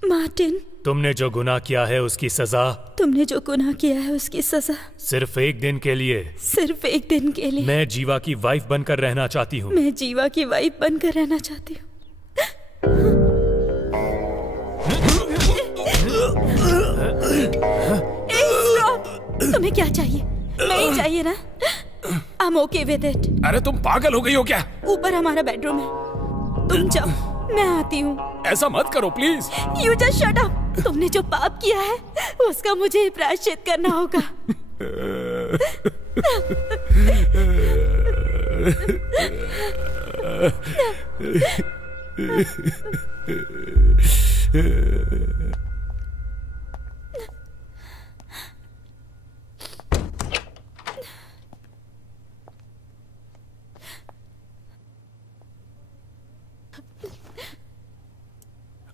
मार्टिन, तुमने जो गुनाह किया है उसकी सजा, तुमने जो गुनाह किया है उसकी सजा सिर्फ एक दिन के लिए, सिर्फ एक दिन के लिए। मैं जीवा की वाइफ बनकर रहना चाहती हूँ। मैं जीवा की वाइफ बनकर रहना चाहती हूँ। तुम्हें क्या चाहिए? नहीं चाहिए ना? I'm okay with it। अरे तुम पागल हो गई हो क्या? ऊपर हमारा बेडरूम है, तुम जाओ, मैं आती हूँ। ऐसा मत करो please. You just shut up। तुमने जो पाप किया है उसका मुझे प्रायश्चित करना होगा।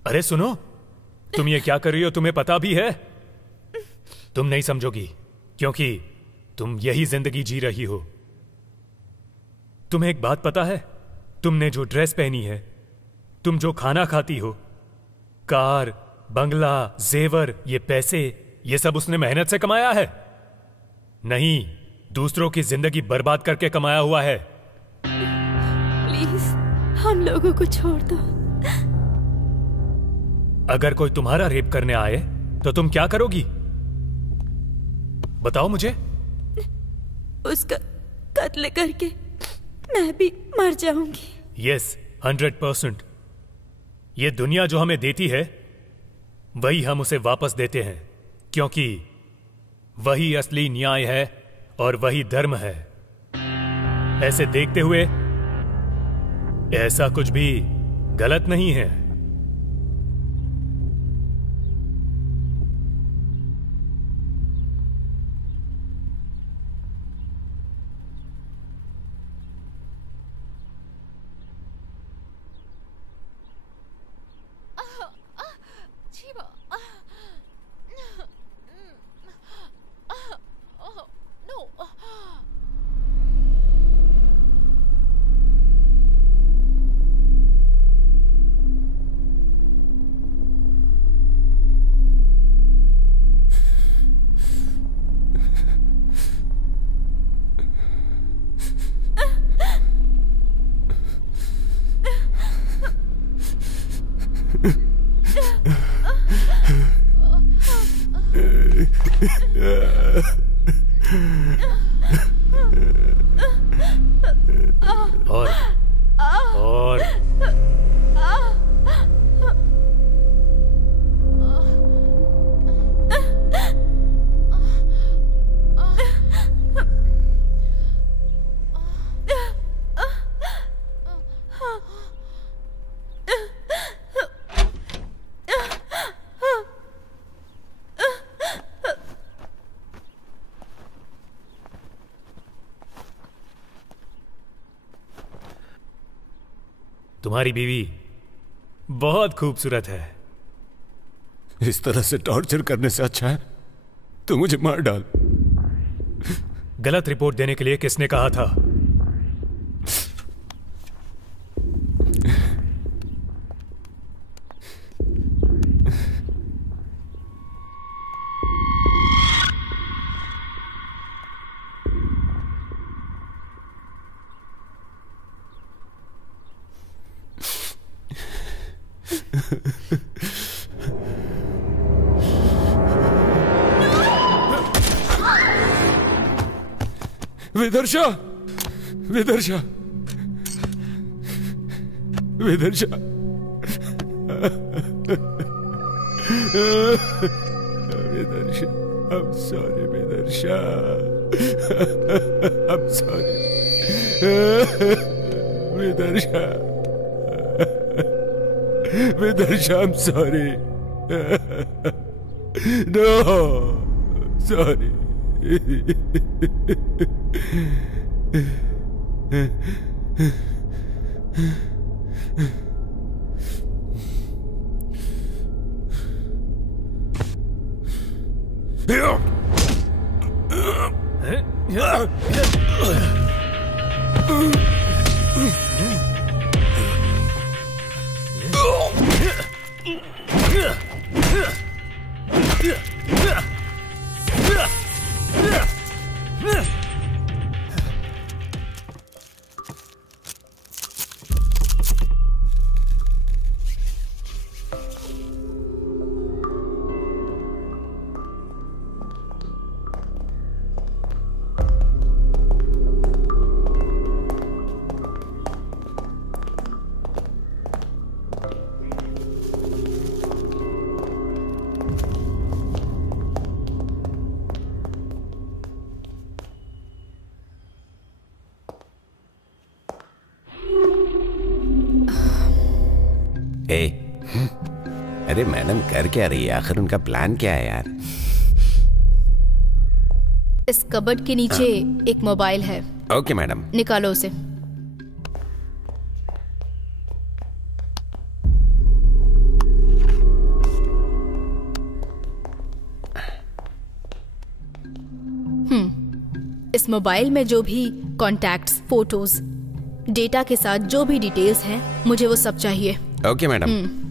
अरे सुनो, तुम ये क्या कर रही हो? तुम्हें पता भी है? तुम नहीं समझोगी क्योंकि तुम यही जिंदगी जी रही हो। तुम्हें एक बात पता है? तुमने जो ड्रेस पहनी है, तुम जो खाना खाती हो, कार, बंगला, जेवर, ये पैसे, ये सब उसने मेहनत से कमाया है? नहीं, दूसरों की जिंदगी बर्बाद करके कमाया हुआ है। प्लीज हम लोगों को छोड़ दो। अगर कोई तुम्हारा रेप करने आए तो तुम क्या करोगी? बताओ मुझे। उसका कत्ल करके मैं भी मर जाऊंगी। यस, 100%। ये दुनिया जो हमें देती है वही हम उसे वापस देते हैं, क्योंकि वही असली न्याय है और वही धर्म है। ऐसे देखते हुए ऐसा कुछ भी गलत नहीं है। तुम्हारी बीवी बहुत खूबसूरत है। इस तरह से टॉर्चर करने से अच्छा है तो मुझे मार डाल। गलत रिपोर्ट देने के लिए किसने कहा था? विदर्शा, विदर्शा, विदर्शा, विदर्शा, I'm sorry, विदर्शा, I'm sorry, विदर्शा, विदर्शा, I'm sorry. No, sorry. अरे मैडम कर क्या रही है? आखिर उनका प्लान क्या है यार? इस कबर्ड के नीचे एक मोबाइल है। Okay madam. निकालो उसे। इस मोबाइल में जो भी कॉन्टैक्ट्स, फोटोज, डेटा के साथ जो भी डिटेल्स हैं, मुझे वो सब चाहिए। Okay madam.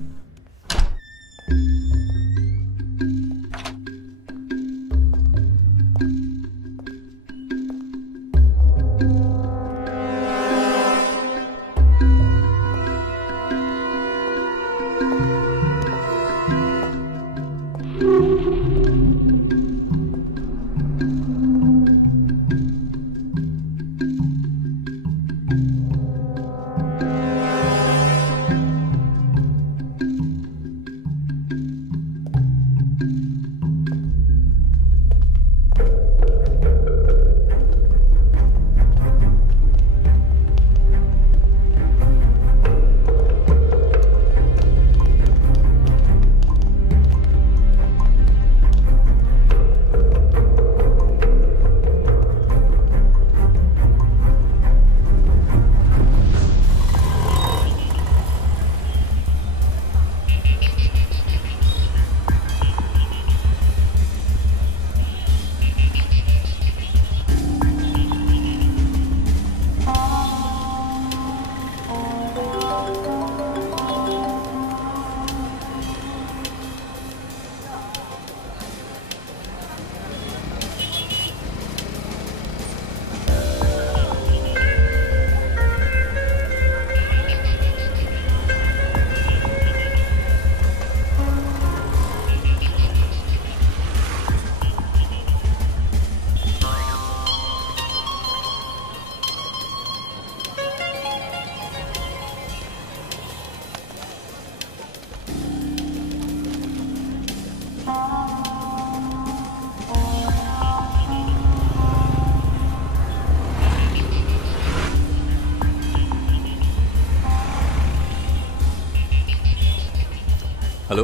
हेलो।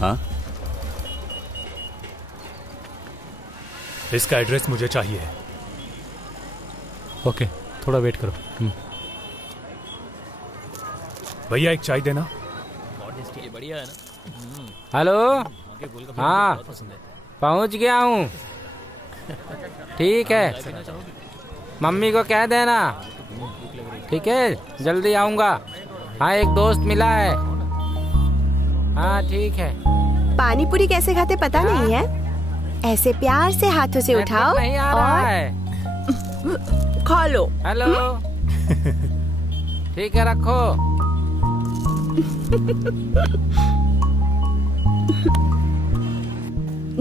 हाँ, इसका एड्रेस मुझे चाहिए। ओके, थोड़ा वेट करो। भैया एक चाय देना। बढ़िया है ना। हेलो। हाँ, पहुंच गया हूँ। ठीक है, मम्मी को कह देना। ठीक है, जल्दी आऊँगा। हाँ, एक दोस्त मिला है। हाँ ठीक है। पानी पूरी कैसे खाते पता नहीं है? ऐसे प्यार से हाथों से उठाओ नहीं आ रहा और है। खा लो। हेलो। ठीक है, रखो।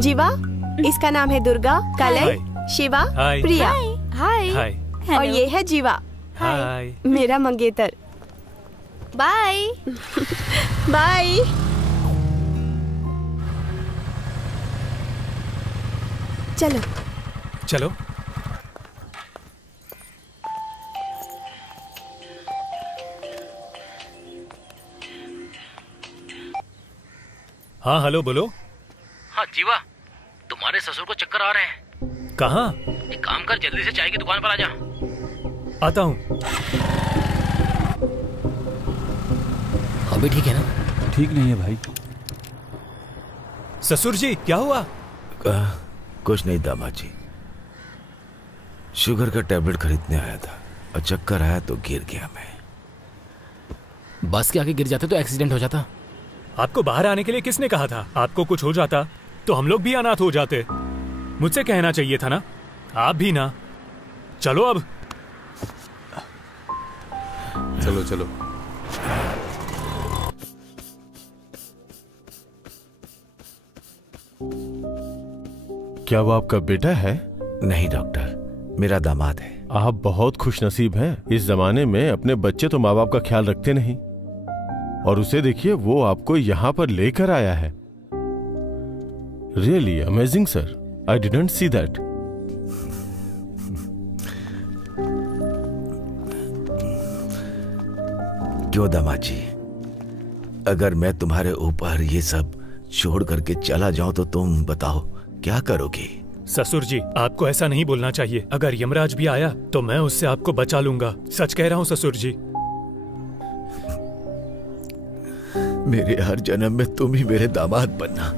जीवा, इसका नाम है दुर्गा, कलय, शिवा, प्रिया। हाय। और ये है जीवा, हाय, मेरा मंगेतर। बाय। बाय। चलो चलो। हाँ हेलो बोलो। हाँ जीवा, तुम्हारे ससुर को चक्कर आ रहे हैं। कहाँ? एक काम कर, जल्दी से चाय की दुकान पर आ जा। आता हूँ। अभी ठीक है ना? ठीक नहीं है भाई। ससुर जी क्या हुआ? कुछ नहीं दामाद जी, शुगर का टैबलेट खरीदने आया था और चक्कर आया तो गिर गया मैं। बस के आगे गिर जाते तो एक्सीडेंट हो जाता। आपको बाहर आने के लिए किसने कहा था? आपको कुछ हो जाता तो हम लोग भी अनाथ हो जाते। मुझसे कहना चाहिए था ना। आप भी ना। चलो अब। चलो चलो। क्या वो आपका बेटा है? नहीं डॉक्टर, मेरा दामाद है। आप बहुत खुशनसीब हैं। इस जमाने में अपने बच्चे तो माँ बाप का ख्याल रखते नहीं, और उसे देखिए वो आपको यहाँ पर लेकर आया है। Really amazing sir, I didn't see that. क्यों दामाद जी, अगर मैं तुम्हारे ऊपर ये सब छोड़ करके चला जाऊं तो तुम बताओ क्या करोगे? ससुर जी आपको ऐसा नहीं बोलना चाहिए। अगर यमराज भी आया तो मैं उससे आपको बचा लूंगा। सच कह रहा हूँ ससुर जी। मेरे हर जन्म में तुम ही मेरे दामाद बनना।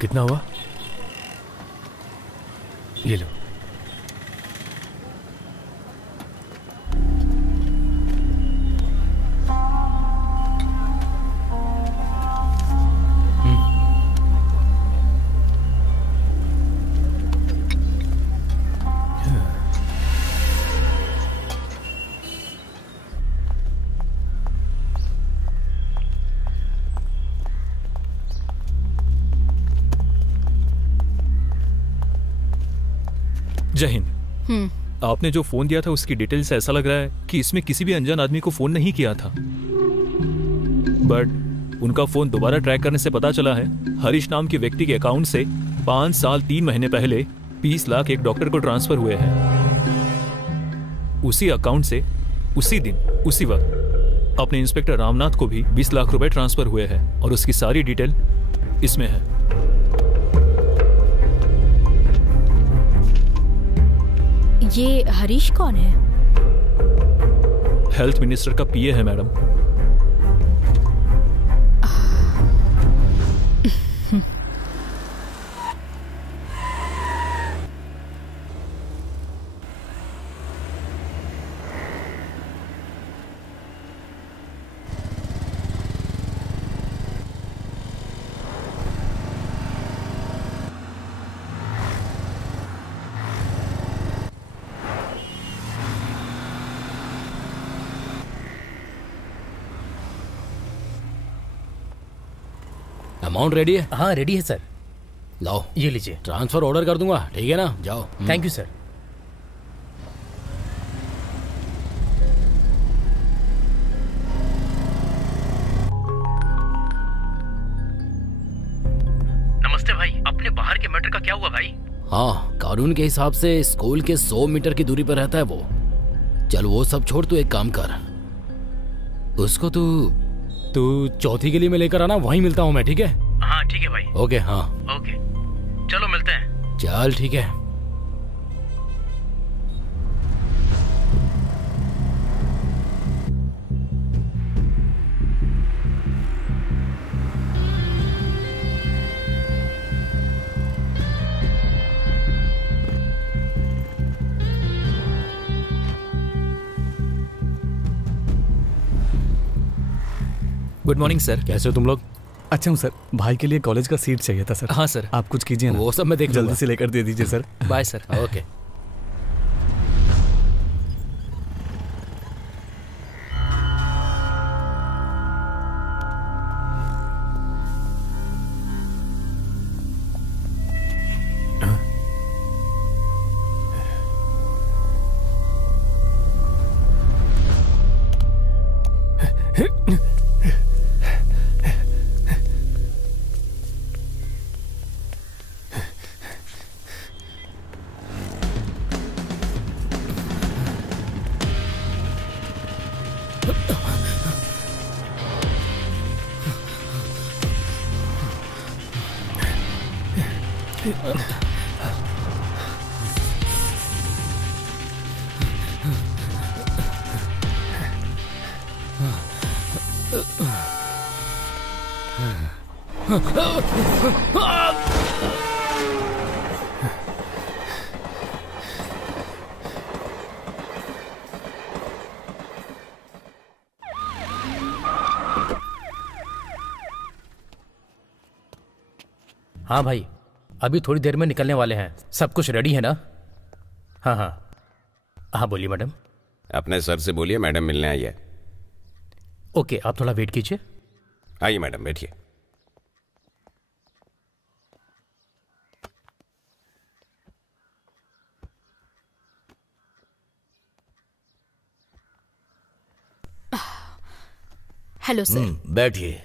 कितना हुआ? ये लो। जय हिंद। आपने जो फोन दिया था उसकी डिटेल से ऐसा लग रहा है कि इसमें किसी भी अनजान आदमी को फोन नहीं किया था, बट उनका फोन दोबारा ट्रैक करने से पता चला है हरीश नाम के व्यक्ति के अकाउंट से 5 साल 3 महीने पहले 20 लाख एक डॉक्टर को ट्रांसफर हुए हैं। उसी अकाउंट से उसी दिन उसी वक्त अपने इंस्पेक्टर रामनाथ को भी 20 लाख रुपए ट्रांसफर हुए हैं, और उसकी सारी डिटेल इसमें है। ये हरीश कौन है? हेल्थ मिनिस्टर का पीए है मैडम। अमाउंट रेडी है? हाँ रेडी है सर। लाओ ये लीजिए। ट्रांसफर ऑर्डर कर दूंगा, ठीक है ना? जाओ। Thank you sir. नमस्ते भाई, अपने बाहर के मैटर का क्या हुआ भाई? हाँ, कानून के हिसाब से स्कूल के 100 मीटर की दूरी पर रहता है वो। चल वो सब छोड़, तू एक काम कर, उसको तू चौथी गली में लेकर आना, वहीं मिलता हूँ मैं, ठीक है? हाँ ठीक है भाई। ओके। हाँ ओके, चलो मिलते हैं। चल ठीक है। Good morning sir. कैसे हो तुम लोग? अच्छा हूँ सर। भाई के लिए कॉलेज का सीट चाहिए था सर। हाँ सर। आप कुछ कीजिए ना। वो सब मैं देख लूंगा। जल्दी से लेकर दे दीजिए सर। Bye sir. ओके। हाँ भाई, अभी थोड़ी देर में निकलने वाले हैं। सब कुछ रेडी है ना? हाँ हाँ हाँ, बोलिए मैडम। अपने सर से बोलिए मैडम मिलने आई है। ओके, आप थोड़ा वेट कीजिए। आइए मैडम, बैठिए। Hello sir. बैठिए।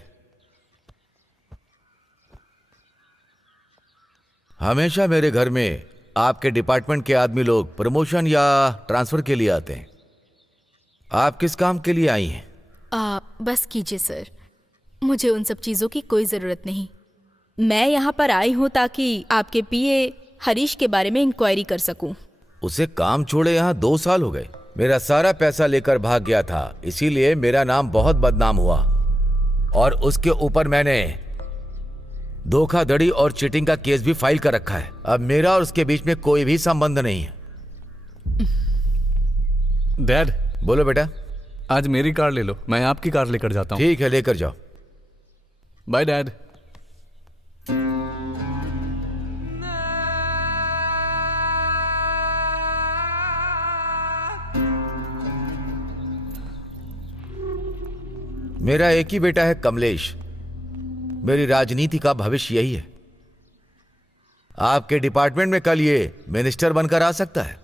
हमेशा मेरे घर में आपके डिपार्टमेंट के आदमी लोग प्रमोशन या ट्रांसफर के लिए आते हैं। आप किस काम के लिए आई हैं? बस कीजिए सर, मुझे उन सब चीज़ों की कोई ज़रूरत नहीं। मैं यहाँ पर आई हूँ ताकि आपके पीए हरीश के बारे में इंक्वायरी कर सकूँ। उसे काम छोड़े यहाँ 2 साल हो गए। मेरा सारा पैसा लेकर भाग गया था, इसीलिए मेरा नाम बहुत बदनाम हुआ। और उसके ऊपर मैंने धोखाधड़ी और चीटिंग का केस भी फाइल कर रखा है। अब मेरा और उसके बीच में कोई भी संबंध नहीं है। डैड। बोलो बेटा। आज मेरी कार ले लो, मैं आपकी कार लेकर जाता हूँ। ठीक है, लेकर जाओ। Bye dad. मेरा एक ही बेटा है कमलेश। मेरी राजनीति का भविष्य यही है। आपके डिपार्टमेंट में कल ये मिनिस्टर बनकर आ सकता है।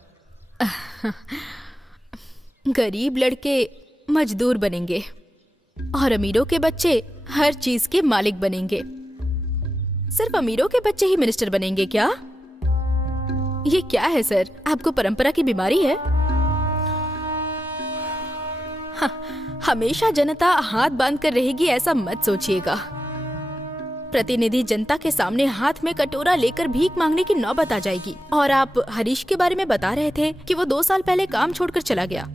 गरीब लड़के मजदूर बनेंगे और अमीरों के बच्चे हर चीज के मालिक बनेंगे। सिर्फ अमीरों के बच्चे ही मिनिस्टर बनेंगे क्या? ये क्या है सर, आपको परंपरा की बीमारी है? हमेशा जनता हाथ बांध कर रहेगी ऐसा मत सोचिएगा। प्रतिनिधि जनता के सामने हाथ में कटोरा लेकर भीख मांगने की नौबत आ जाएगी। और आप हरीश के बारे में बता रहे थे कि वो 2 साल पहले काम छोड़कर चला गया,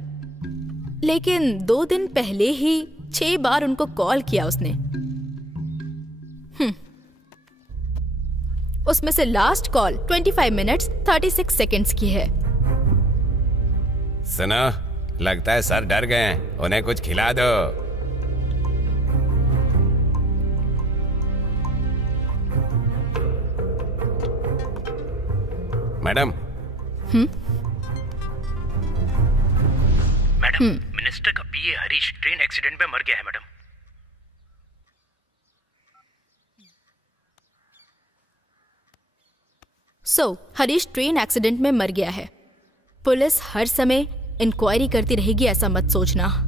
लेकिन 2 दिन पहले ही 6 बार उनको कॉल किया उसने। उसमें से लास्ट कॉल 25 मिनट्स 36 सेकंड्स की है। सुनो, लगता है सर डर गए हैं, उन्हें कुछ खिला दो। मैडम। मैडम, मिनिस्टर का पीए हरीश ट्रेन एक्सीडेंट में मर गया है मैडम। हरीश ट्रेन एक्सीडेंट में मर गया है। पुलिस हर समय इंक्वायरी करती रहेगी ऐसा मत सोचना।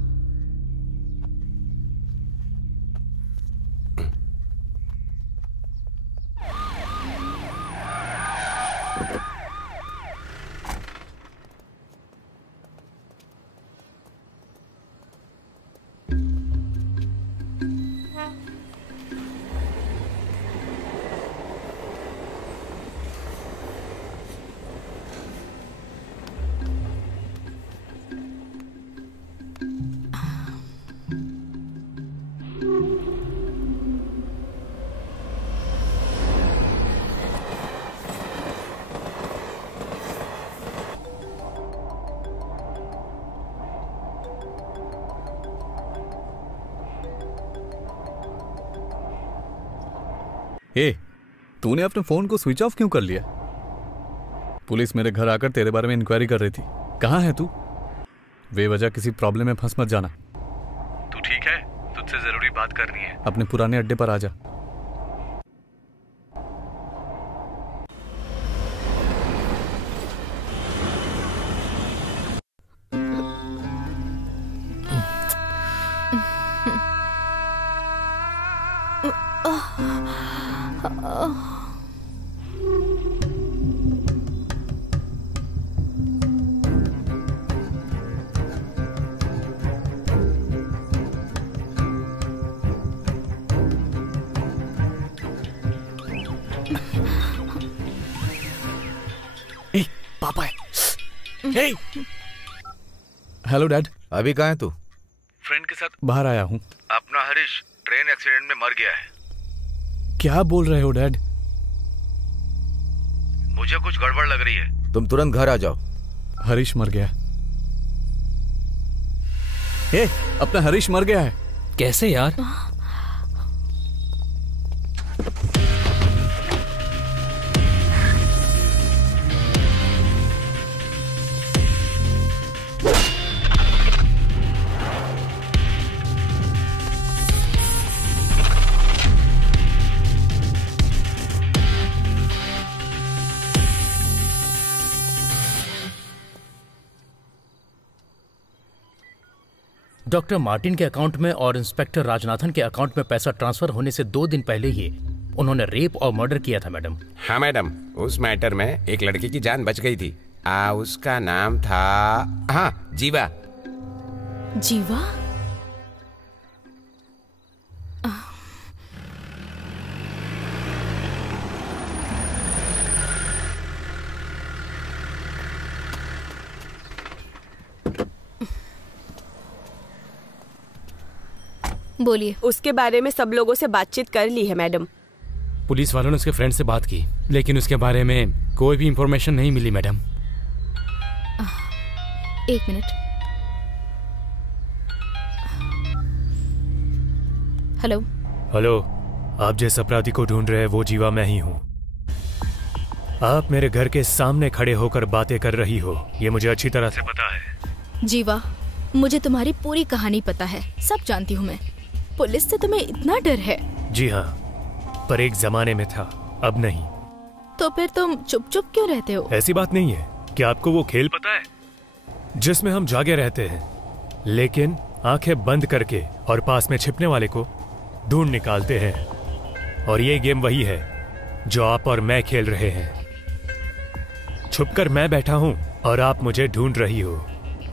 तूने अपने फोन को स्विच ऑफ क्यों कर लिया? पुलिस मेरे घर आकर तेरे बारे में इंक्वायरी कर रही थी। कहाँ है तू? बेवजह किसी प्रॉब्लम में फंस मत जाना। तू ठीक है? तुझसे जरूरी बात करनी है। अपने पुराने अड्डे पर आ जा। पापा है। Hello dad. अभी कहाँ है तू? फ्रेंड के साथ बाहर आया हूँ। अपना हरीश ट्रेन एक्सीडेंट में मर गया है। क्या बोल रहे हो डैड? मुझे कुछ गड़बड़ लग रही है, तुम तुरंत घर आ जाओ। हरीश मर गया। अपना हरीश मर गया है। कैसे यार? डॉक्टर मार्टिन के अकाउंट में और इंस्पेक्टर राजनाथन के अकाउंट में पैसा ट्रांसफर होने से 2 दिन पहले ही उन्होंने रेप और मर्डर किया था मैडम। हाँ मैडम, उस मैटर में एक लड़की की जान बच गई थी। उसका नाम था जीवा। जीवा? बोलिए। उसके बारे में सब लोगों से बातचीत कर ली है मैडम। पुलिस वालों ने उसके फ्रेंड से बात की, लेकिन उसके बारे में कोई भी इंफॉर्मेशन नहीं मिली मैडम। 1 मिनट। हेलो। हेलो, आप जिस अपराधी को ढूंढ रहे हैं वो जीवा मैं ही हूँ। आप मेरे घर के सामने खड़े होकर बातें कर रही हो, ये मुझे अच्छी तरह से पता है। जीवा, मुझे तुम्हारी पूरी कहानी पता है, सब जानती हूँ मैं। पुलिस से तुम्हें इतना डर है? जी हाँ, पर एक जमाने में था, अब नहीं। तो फिर तुम चुप चुप क्यों रहते हो? ऐसी बात नहीं है। क्या आपको वो खेल पता है जिसमें हम जागे रहते हैं, लेकिन आंखें बंद करके और पास में छिपने वाले को ढूंढ निकालते हैं? और ये गेम वही है जो आप और मैं खेल रहे हैं। छुपकर मैं बैठा हूँ और आप मुझे ढूंढ रही हो।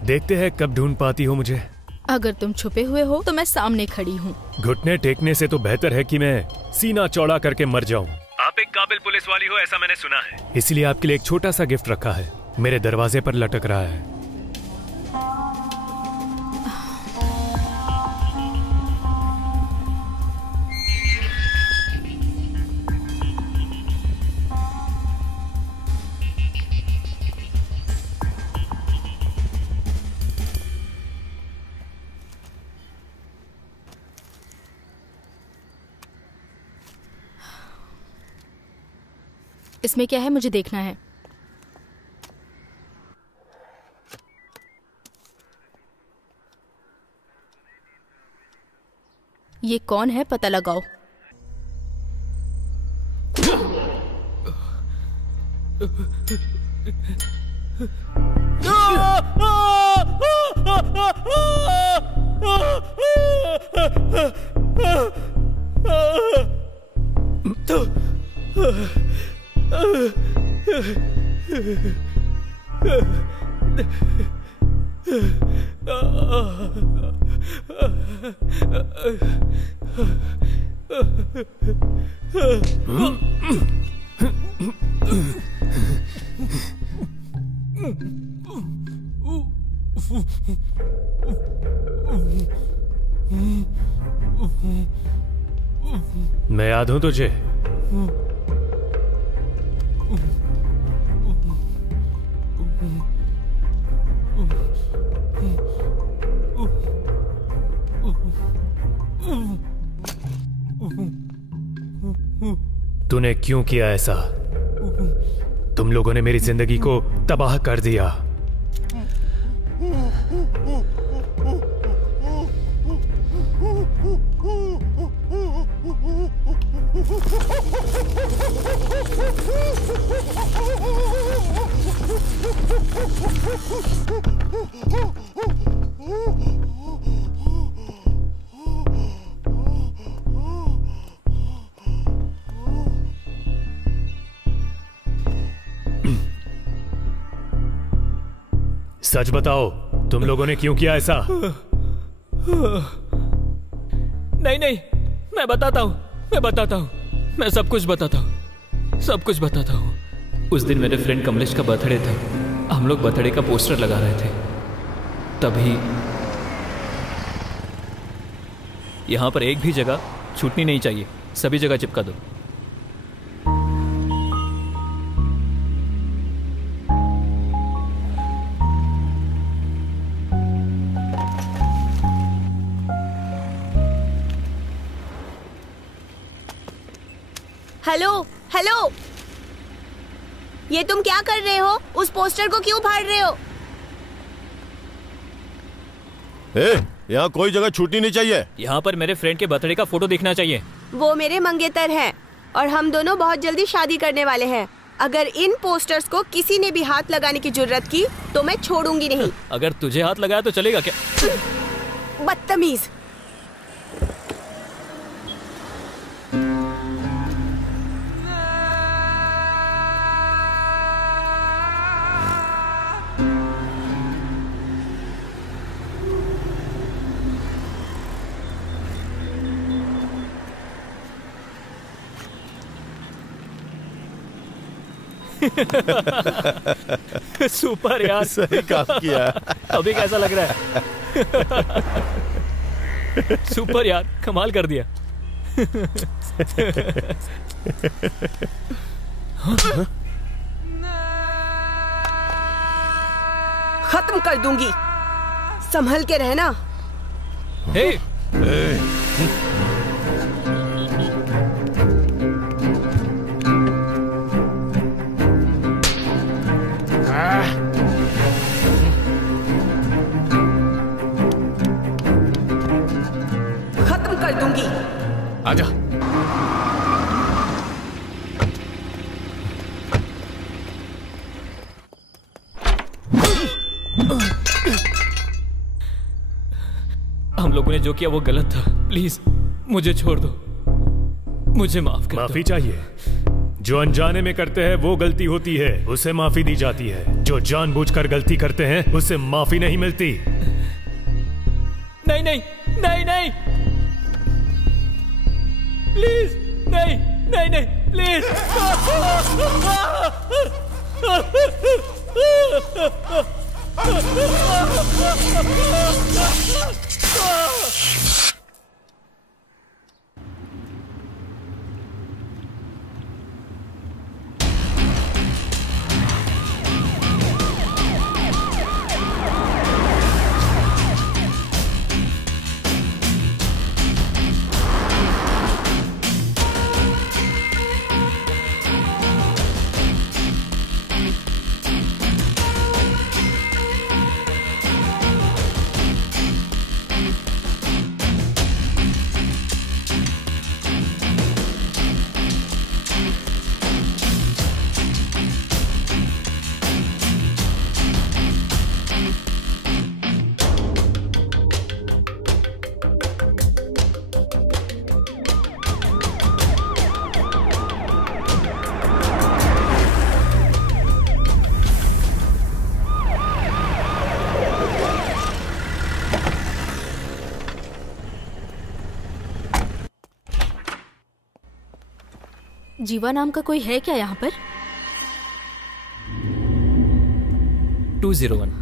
देखते हैं कब ढूंढ पाती हो मुझे। अगर तुम छुपे हुए हो तो मैं सामने खड़ी हूँ। घुटने टेकने से तो बेहतर है कि मैं सीना चौड़ा करके मर जाऊं। आप एक काबिल पुलिस वाली हो, ऐसा मैंने सुना है। इसलिए आपके लिए एक छोटा सा गिफ्ट रखा है, मेरे दरवाजे पर लटक रहा है। इसमें क्या है मुझे देखना है। ये कौन है पता लगाओ। मैं याद हूं तुझे? तूने क्यों किया ऐसा? तुम लोगों ने मेरी जिंदगी को तबाह कर दिया। सच बताओ, तुम लोगों ने क्यों किया ऐसा? नहीं नहीं, मैं बताता हूँ, मैं सब कुछ बताता हूँ, सब कुछ बताता हूँ। उस दिन मेरे फ्रेंड कमलेश का बर्थडे था। हम लोग बर्थडे का पोस्टर लगा रहे थे, तभी यहाँ पर एक भी जगह छूटनी नहीं चाहिए, सभी जगह चिपका दो। हेलो हेलो, ये तुम क्या कर रहे हो? उस पोस्टर को क्यों फाड़ रहे हो? यहाँ कोई जगह छूटनी नहीं चाहिए। यहाँ पर मेरे फ्रेंड के बर्थडे का फोटो देखना चाहिए। वो मेरे मंगेतर हैं और हम दोनों बहुत जल्दी शादी करने वाले हैं। अगर इन पोस्टर्स को किसी ने भी हाथ लगाने की जुर्रत की तो मैं छोड़ूंगी नहीं। अगर तुझे हाथ लगाया तो चलेगा क्या? बदतमीज। सुपर यार, सही काम किया। अभी कैसा लग रहा है? सुपर यार, कमाल कर दिया। खत्म कर दूंगी, संभल के रहना। हे खत्म कर दूंगी। आजा। हम लोगों ने जो किया वो गलत था। प्लीज मुझे छोड़ दो, मुझे माफ कर दो। माफी चाहिए? जो अनजाने में करते हैं वो गलती होती है, उसे माफी दी जाती है। जो जानबूझकर गलती करते हैं उसे माफी नहीं मिलती। नहीं नहीं नहीं नहीं, प्लीज नहीं नहीं नहीं, प्लीज। जीवा नाम का कोई है क्या यहाँ पर? 201।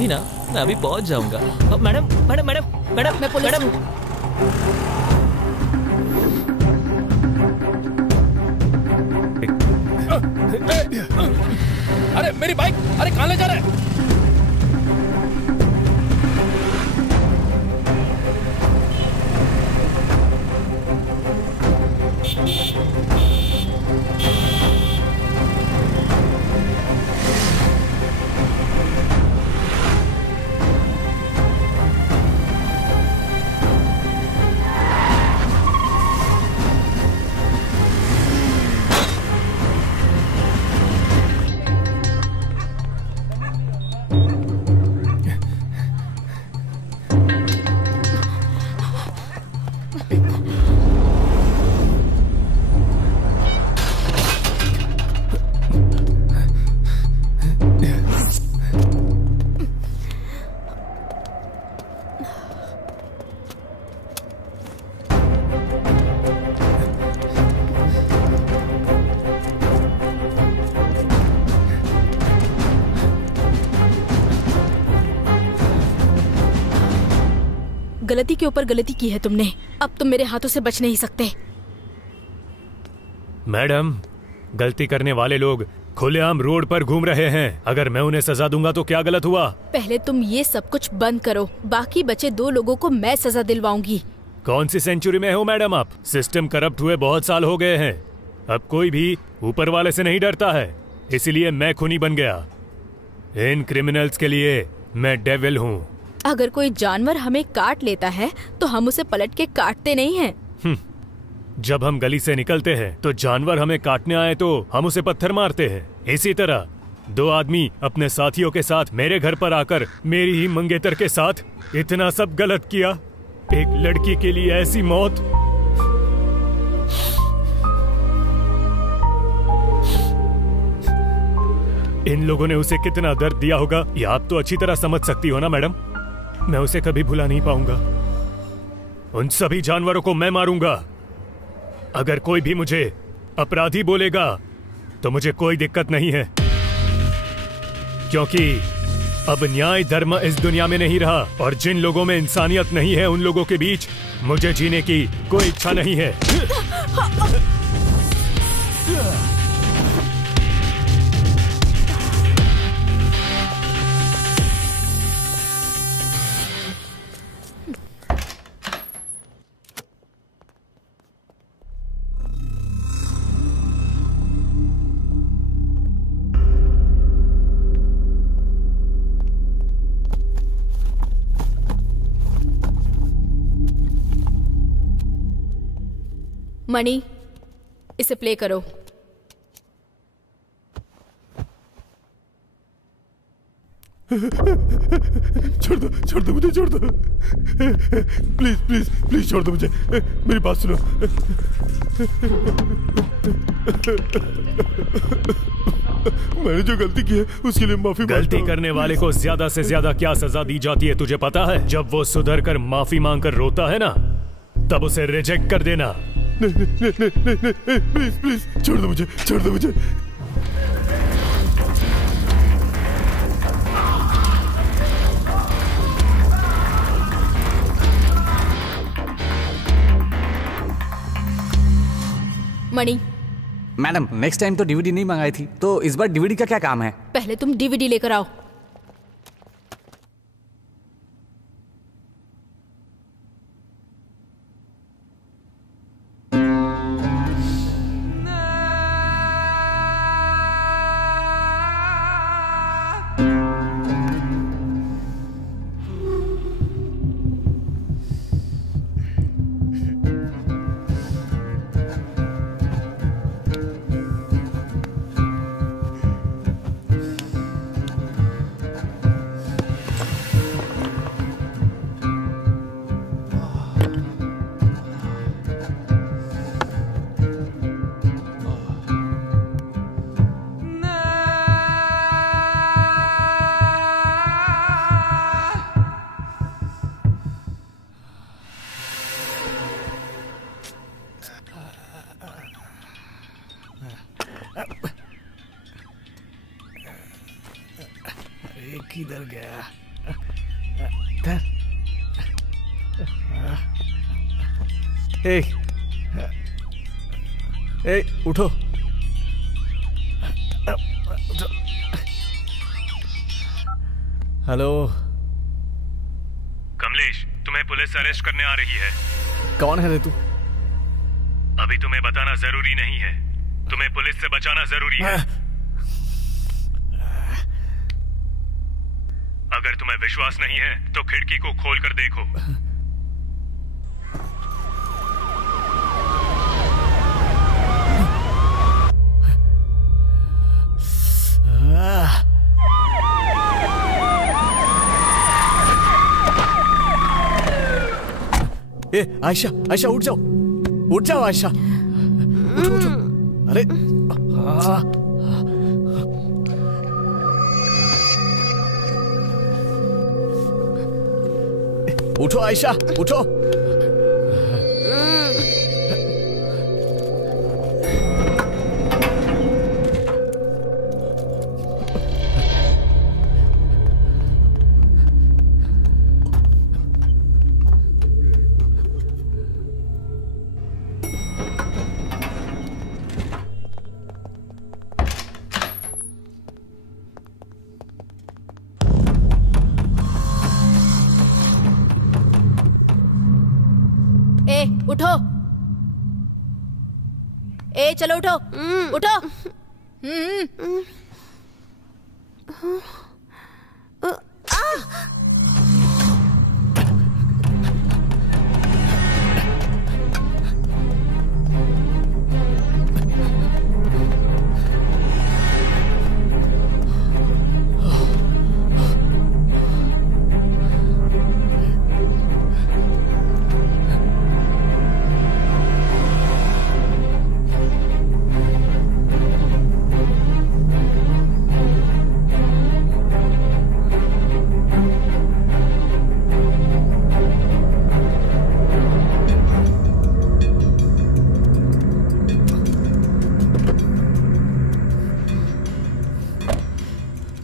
ना, मैं अभी पहुंच जाऊंगा। मैडम मैडम मैडम मैडम, मैं पुलिस हूं। अरे मेरी बाइक, अरे कहां ले जा रहे हैं? गलती के ऊपर गलती की है तुमने। अब तुम मेरे हाथों से बच नहीं सकते। मैडम, गलती करने वाले लोग खुलेआम रोड पर घूम रहे हैं। अगर मैं उन्हें सजा दूंगा तो क्या गलत हुआ? पहले तुम ये सब कुछ बंद करो, बाकी बचे 2 लोगों को मैं सजा दिलवाऊंगी। कौन सी सेंचुरी में हो मैडम आप? सिस्टम करप्ट हुए बहुत साल हो गए हैं। अब कोई भी ऊपर वाले से नहीं डरता है, इसीलिए मैं खूनी बन गया। इन क्रिमिनल्स के लिए मैं डेविल हूँ। अगर कोई जानवर हमें काट लेता है तो हम उसे पलट के काटते नहीं हैं। जब हम गली से निकलते हैं तो जानवर हमें काटने आए तो हम उसे पत्थर मारते हैं। इसी तरह 2 आदमी अपने साथियों के साथ मेरे घर पर आकर मेरी ही मंगेतर के साथ इतना सब गलत किया। एक लड़की के लिए ऐसी मौत। इन लोगों ने उसे कितना दर्द दिया होगा ये आप तो अच्छी तरह समझ सकती हो ना मैडम। मैं उसे कभी भुला नहीं पाऊंगा। उन सभी जानवरों को मैं मारूंगा। अगर कोई भी मुझे अपराधी बोलेगा तो मुझे कोई दिक्कत नहीं है, क्योंकि अब न्याय धर्म इस दुनिया में नहीं रहा और जिन लोगों में इंसानियत नहीं है उन लोगों के बीच मुझे जीने की कोई इच्छा नहीं है। मणि, इसे प्ले करो। छोड़ दो मुझे, छोड़ दो प्लीज प्लीज प्लीज, छोड़ दो मुझे। मेरी बात सुनो। मैंने जो गलती की है उसके लिए माफी। गलती करने वाले को ज्यादा से ज्यादा क्या सजा दी जाती है तुझे पता है? जब वो सुधर कर माफी मांग कर रोता है ना, तब उसे रिजेक्ट कर देना। नहीं, प्लीज प्लीज छोड़ दो मुझे, छोड़ दो मुझे। मणि, मैडम नेक्स्ट टाइम तो डीवीडी नहीं मंगाई थी, तो इस बार डीवीडी का क्या काम है? पहले तुम डीवीडी लेकर आओ। किधर गया? ए, उठो। हेलो कमलेश, तुम्हें पुलिस अरेस्ट करने आ रही है। कौन है रे तू? अभी तुम्हें बताना जरूरी नहीं है, तुम्हें पुलिस से बचाना जरूरी है। अगर तुम्हें विश्वास नहीं है तो खिड़की को खोल कर देखो। ए आयशा, आयशा उठ जाओ, उठ जाओ आयशा, उठो उठो। अरे उठो आयशा, उठो। उठो। ए चलो उठो, उठो।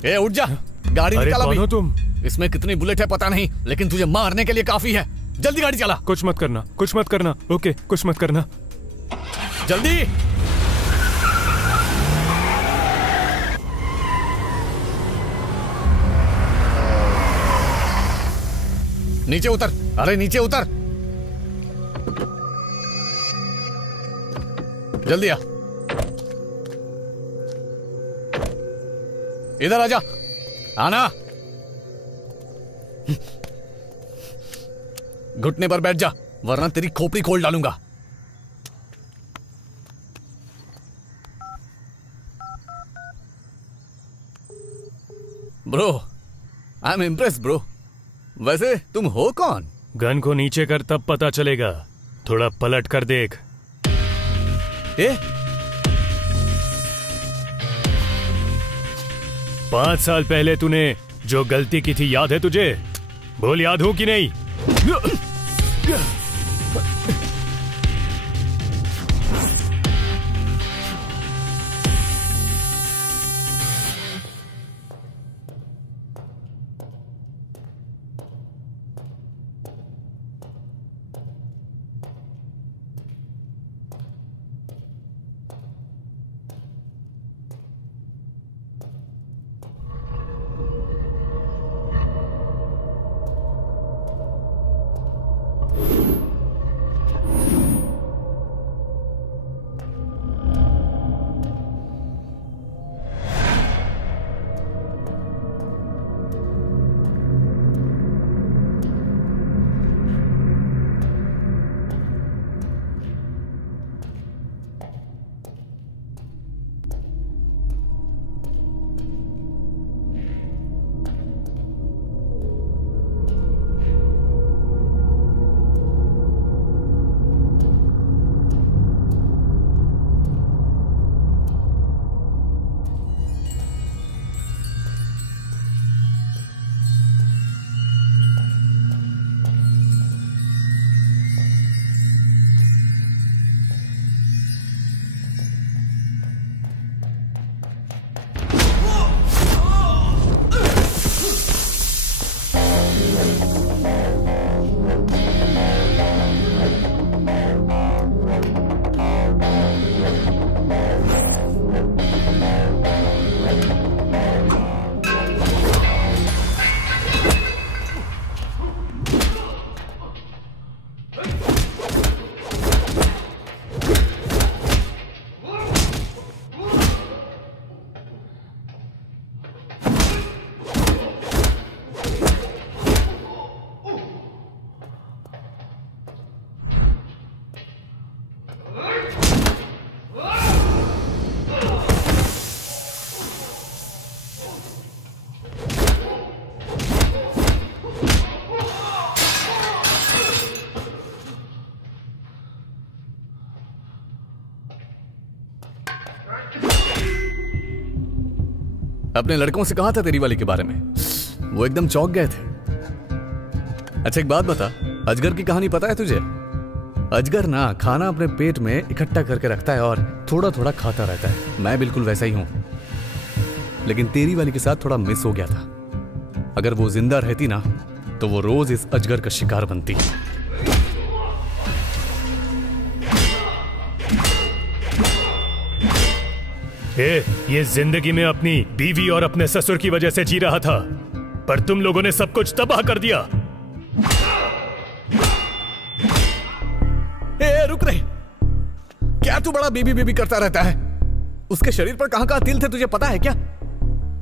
ए उठ जा, गाड़ी अरे निकाल कौन हो अभी। तुम? इसमें कितनी बुलेट है पता नहीं, लेकिन तुझे मारने के लिए काफी है। जल्दी गाड़ी चला। कुछ मत करना, कुछ मत करना। ओके, कुछ मत करना। जल्दी। नीचे उतर, अरे नीचे उतर, जल्दी आ। इधर आजा, आना। घुटने पर बैठ जा, वरना तेरी खोपड़ी खोल डालूंगा। Bro, I am impress bro. वैसे तुम हो कौन? गन को नीचे कर, तब पता चलेगा। थोड़ा पलट कर देख। ए? 5 साल पहले तूने जो गलती की थी याद है तुझे? बोल, याद हो कि नहीं? अपने लड़कों से कहा था तेरी वाली के बारे में, वो एकदम चौंक गए थे। अच्छा एक बात बता, अजगर की कहानी पता है तुझे? अजगर ना खाना अपने पेट में इकट्ठा करके रखता है और थोड़ा थोड़ा खाता रहता है। मैं बिल्कुल वैसा ही हूं, लेकिन तेरी वाली के साथ थोड़ा मिस हो गया था। अगर वो जिंदा रहती ना तो वो रोज इस अजगर का शिकार बनती। ये जिंदगी में अपनी बीवी और अपने ससुर की वजह से जी रहा था, पर तुम लोगों ने सब कुछ तबाह कर दिया। ए रुक रे, क्या तू बड़ा बीबी बीबी करता रहता है? उसके शरीर पर कहां तिल थे तुझे पता है क्या?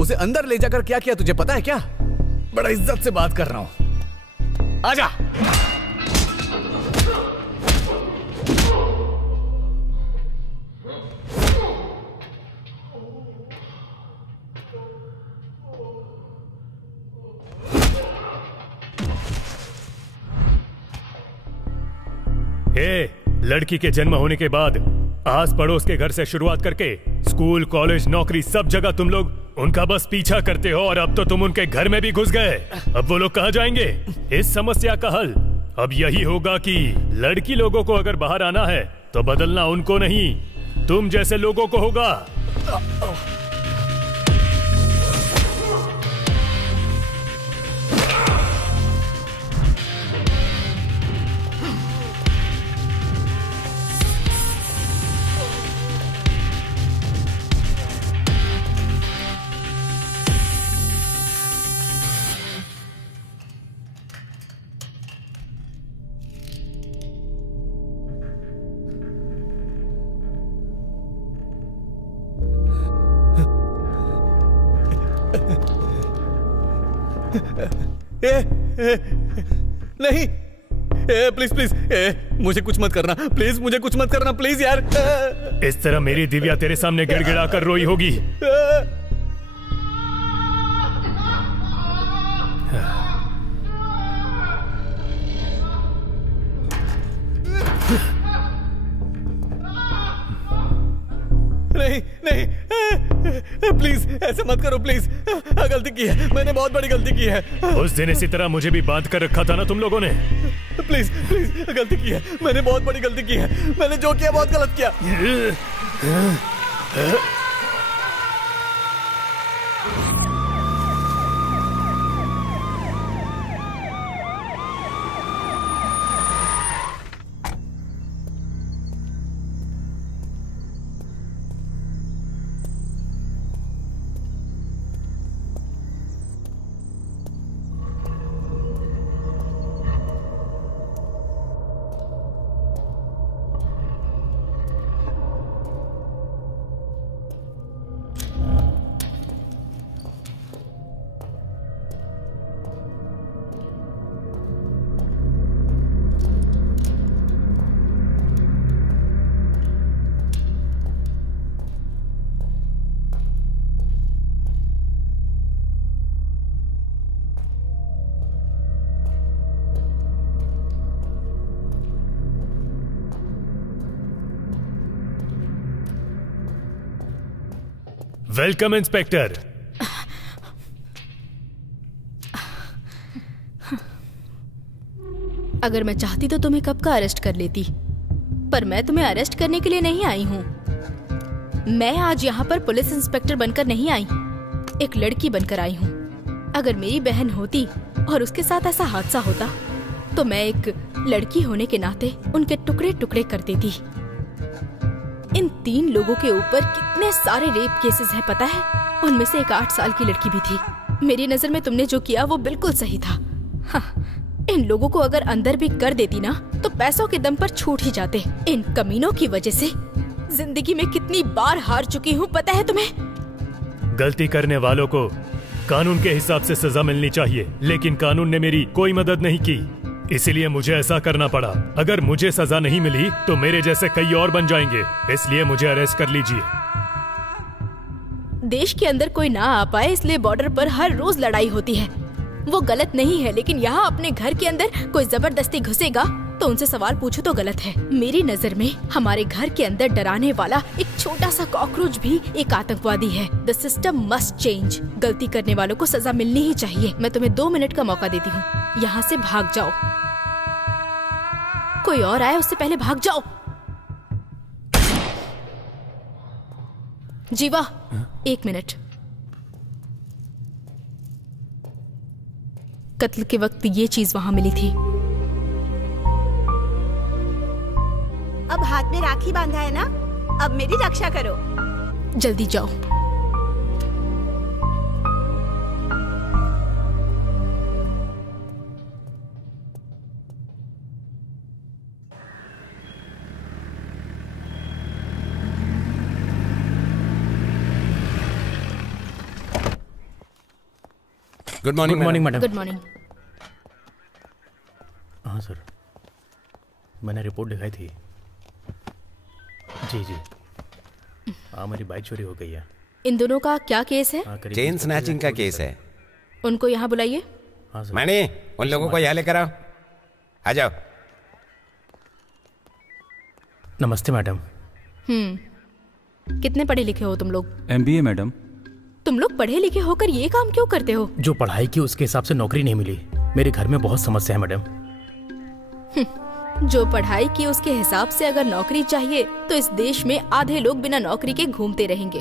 उसे अंदर ले जाकर क्या किया तुझे पता है क्या? बड़ा इज्जत से बात कर रहा हूं, आजा। लड़की के जन्म होने के बाद आस पड़ोस के घर से शुरुआत करके स्कूल, कॉलेज, नौकरी, सब जगह तुम लोग उनका बस पीछा करते हो और अब तो तुम उनके घर में भी घुस गए। अब वो लोग कहाँ जाएंगे? इस समस्या का हल अब यही होगा कि लड़की लोगों को अगर बाहर आना है तो बदलना उनको नहीं, तुम जैसे लोगों को होगा। नहीं, प्लीज प्लीज, मुझे कुछ मत करना प्लीज, मुझे कुछ मत करना प्लीज यार। इस तरह मेरी दिव्या तेरे सामने गिड़गिड़ा कर रोई होगी। नहीं नहीं, प्लीज ऐसे मत करो प्लीज, गलती की है मैंने, बहुत बड़ी गलती की है। उस दिन इसी तरह मुझे भी बांध कर रखा था ना तुम लोगों ने। प्लीज प्लीज, गलती की है मैंने, बहुत बड़ी गलती की है मैंने, जो किया बहुत गलत किया। Welcome inspector. अगर मैं चाहती तो तुम्हें कब का अरेस्ट कर लेती, पर मैं तुम्हें अरेस्ट करने के लिए नहीं आई हूँ। मैं आज यहाँ पर पुलिस इंस्पेक्टर बनकर नहीं आई, एक लड़की बनकर आई हूँ। अगर मेरी बहन होती और उसके साथ ऐसा हादसा होता तो मैं एक लड़की होने के नाते उनके टुकड़े टुकड़े कर देती। इन 3 लोगों के ऊपर कितने सारे रेप केसेस हैं पता है? उनमें से एक 8 साल की लड़की भी थी। मेरी नजर में तुमने जो किया वो बिल्कुल सही था। हाँ, इन लोगों को अगर अंदर भी कर देती ना तो पैसों के दम पर छूट ही जाते। इन कमीनों की वजह से जिंदगी में कितनी बार हार चुकी हूँ पता है तुम्हें? गलती करने वालों को कानून के हिसाब से सजा मिलनी चाहिए, लेकिन कानून ने मेरी कोई मदद नहीं की, इसीलिए मुझे ऐसा करना पड़ा। अगर मुझे सजा नहीं मिली तो मेरे जैसे कई और बन जाएंगे, इसलिए मुझे अरेस्ट कर लीजिए। देश के अंदर कोई ना आ पाए इसलिए बॉर्डर पर हर रोज लड़ाई होती है, वो गलत नहीं है। लेकिन यहाँ अपने घर के अंदर कोई जबरदस्ती घुसेगा तो उनसे सवाल पूछो तो गलत है। मेरी नजर में हमारे घर के अंदर डराने वाला एक छोटा सा कॉकरोच भी एक आतंकवादी है। The system must change. गलती करने वालों को सजा मिलनी ही चाहिए। मैं तुम्हें 2 मिनट का मौका देती हूँ, यहाँ से भाग जाओ। कोई और आए उससे पहले भाग जाओ। जीवा, 1 मिनट। कत्ल के वक्त ये चीज वहां मिली थी। अब हाथ में राखी बांधा है ना, अब मेरी रक्षा करो। जल्दी जाओ। Good morning good morning madam. Good morning. हाँ सर, मैंने रिपोर्ट दिखाई थी। जी जी, हाँ मेरी बाइक चोरी हो गई है। इन दोनों का क्या केस है? चेन स्नैचिंग का केस है। उनको यहाँ बुलाइए। हाँ सर। मैंने उन लोगों को यहाँ लेकर आओ। आ जाओ। नमस्ते मैडम। कितने पढ़े लिखे हो तुम लोग? MBA madam. तुम लोग पढ़े लिखे होकर ये काम क्यों करते हो? जो पढ़ाई की उसके हिसाब से नौकरी नहीं मिली। मेरे घर में बहुत समस्या है मैडम। जो पढ़ाई की उसके हिसाब से अगर नौकरी चाहिए तो इस देश में आधे लोग बिना नौकरी के घूमते रहेंगे।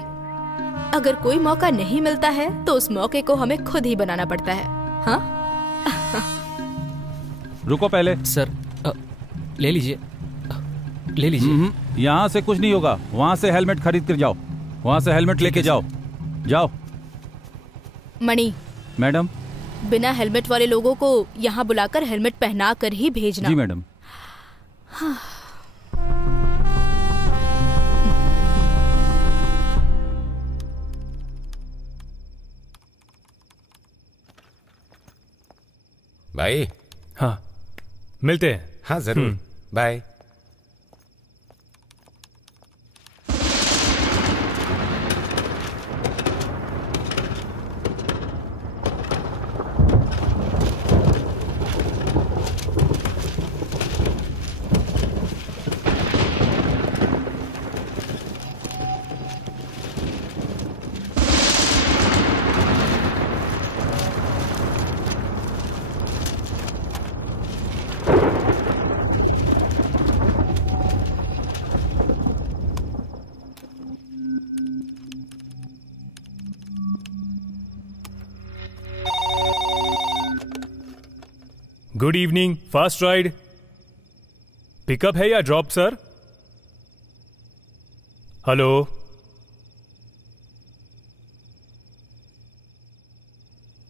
अगर कोई मौका नहीं मिलता है तो उस मौके को हमें खुद ही बनाना पड़ता है। हाँ? रुको पहले। सर ले लीजिए, ले लीजिए। यहाँ से कुछ नहीं होगा, वहाँ से हेलमेट खरीद कर जाओ, वहाँ से हेलमेट लेके जाओ। जाओ। मणि। मैडम। बिना हेलमेट वाले लोगों को यहाँ बुलाकर हेलमेट पहना कर ही भेजना। जी मैडम। हाँ। भाई। हाँ, मिलते हैं। हाँ जरूर, bye. Good evening, fast ride. Pickup है या ड्रॉप सर? हेलो।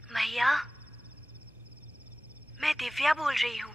भैया, मैं दिव्या बोल रही हूँ।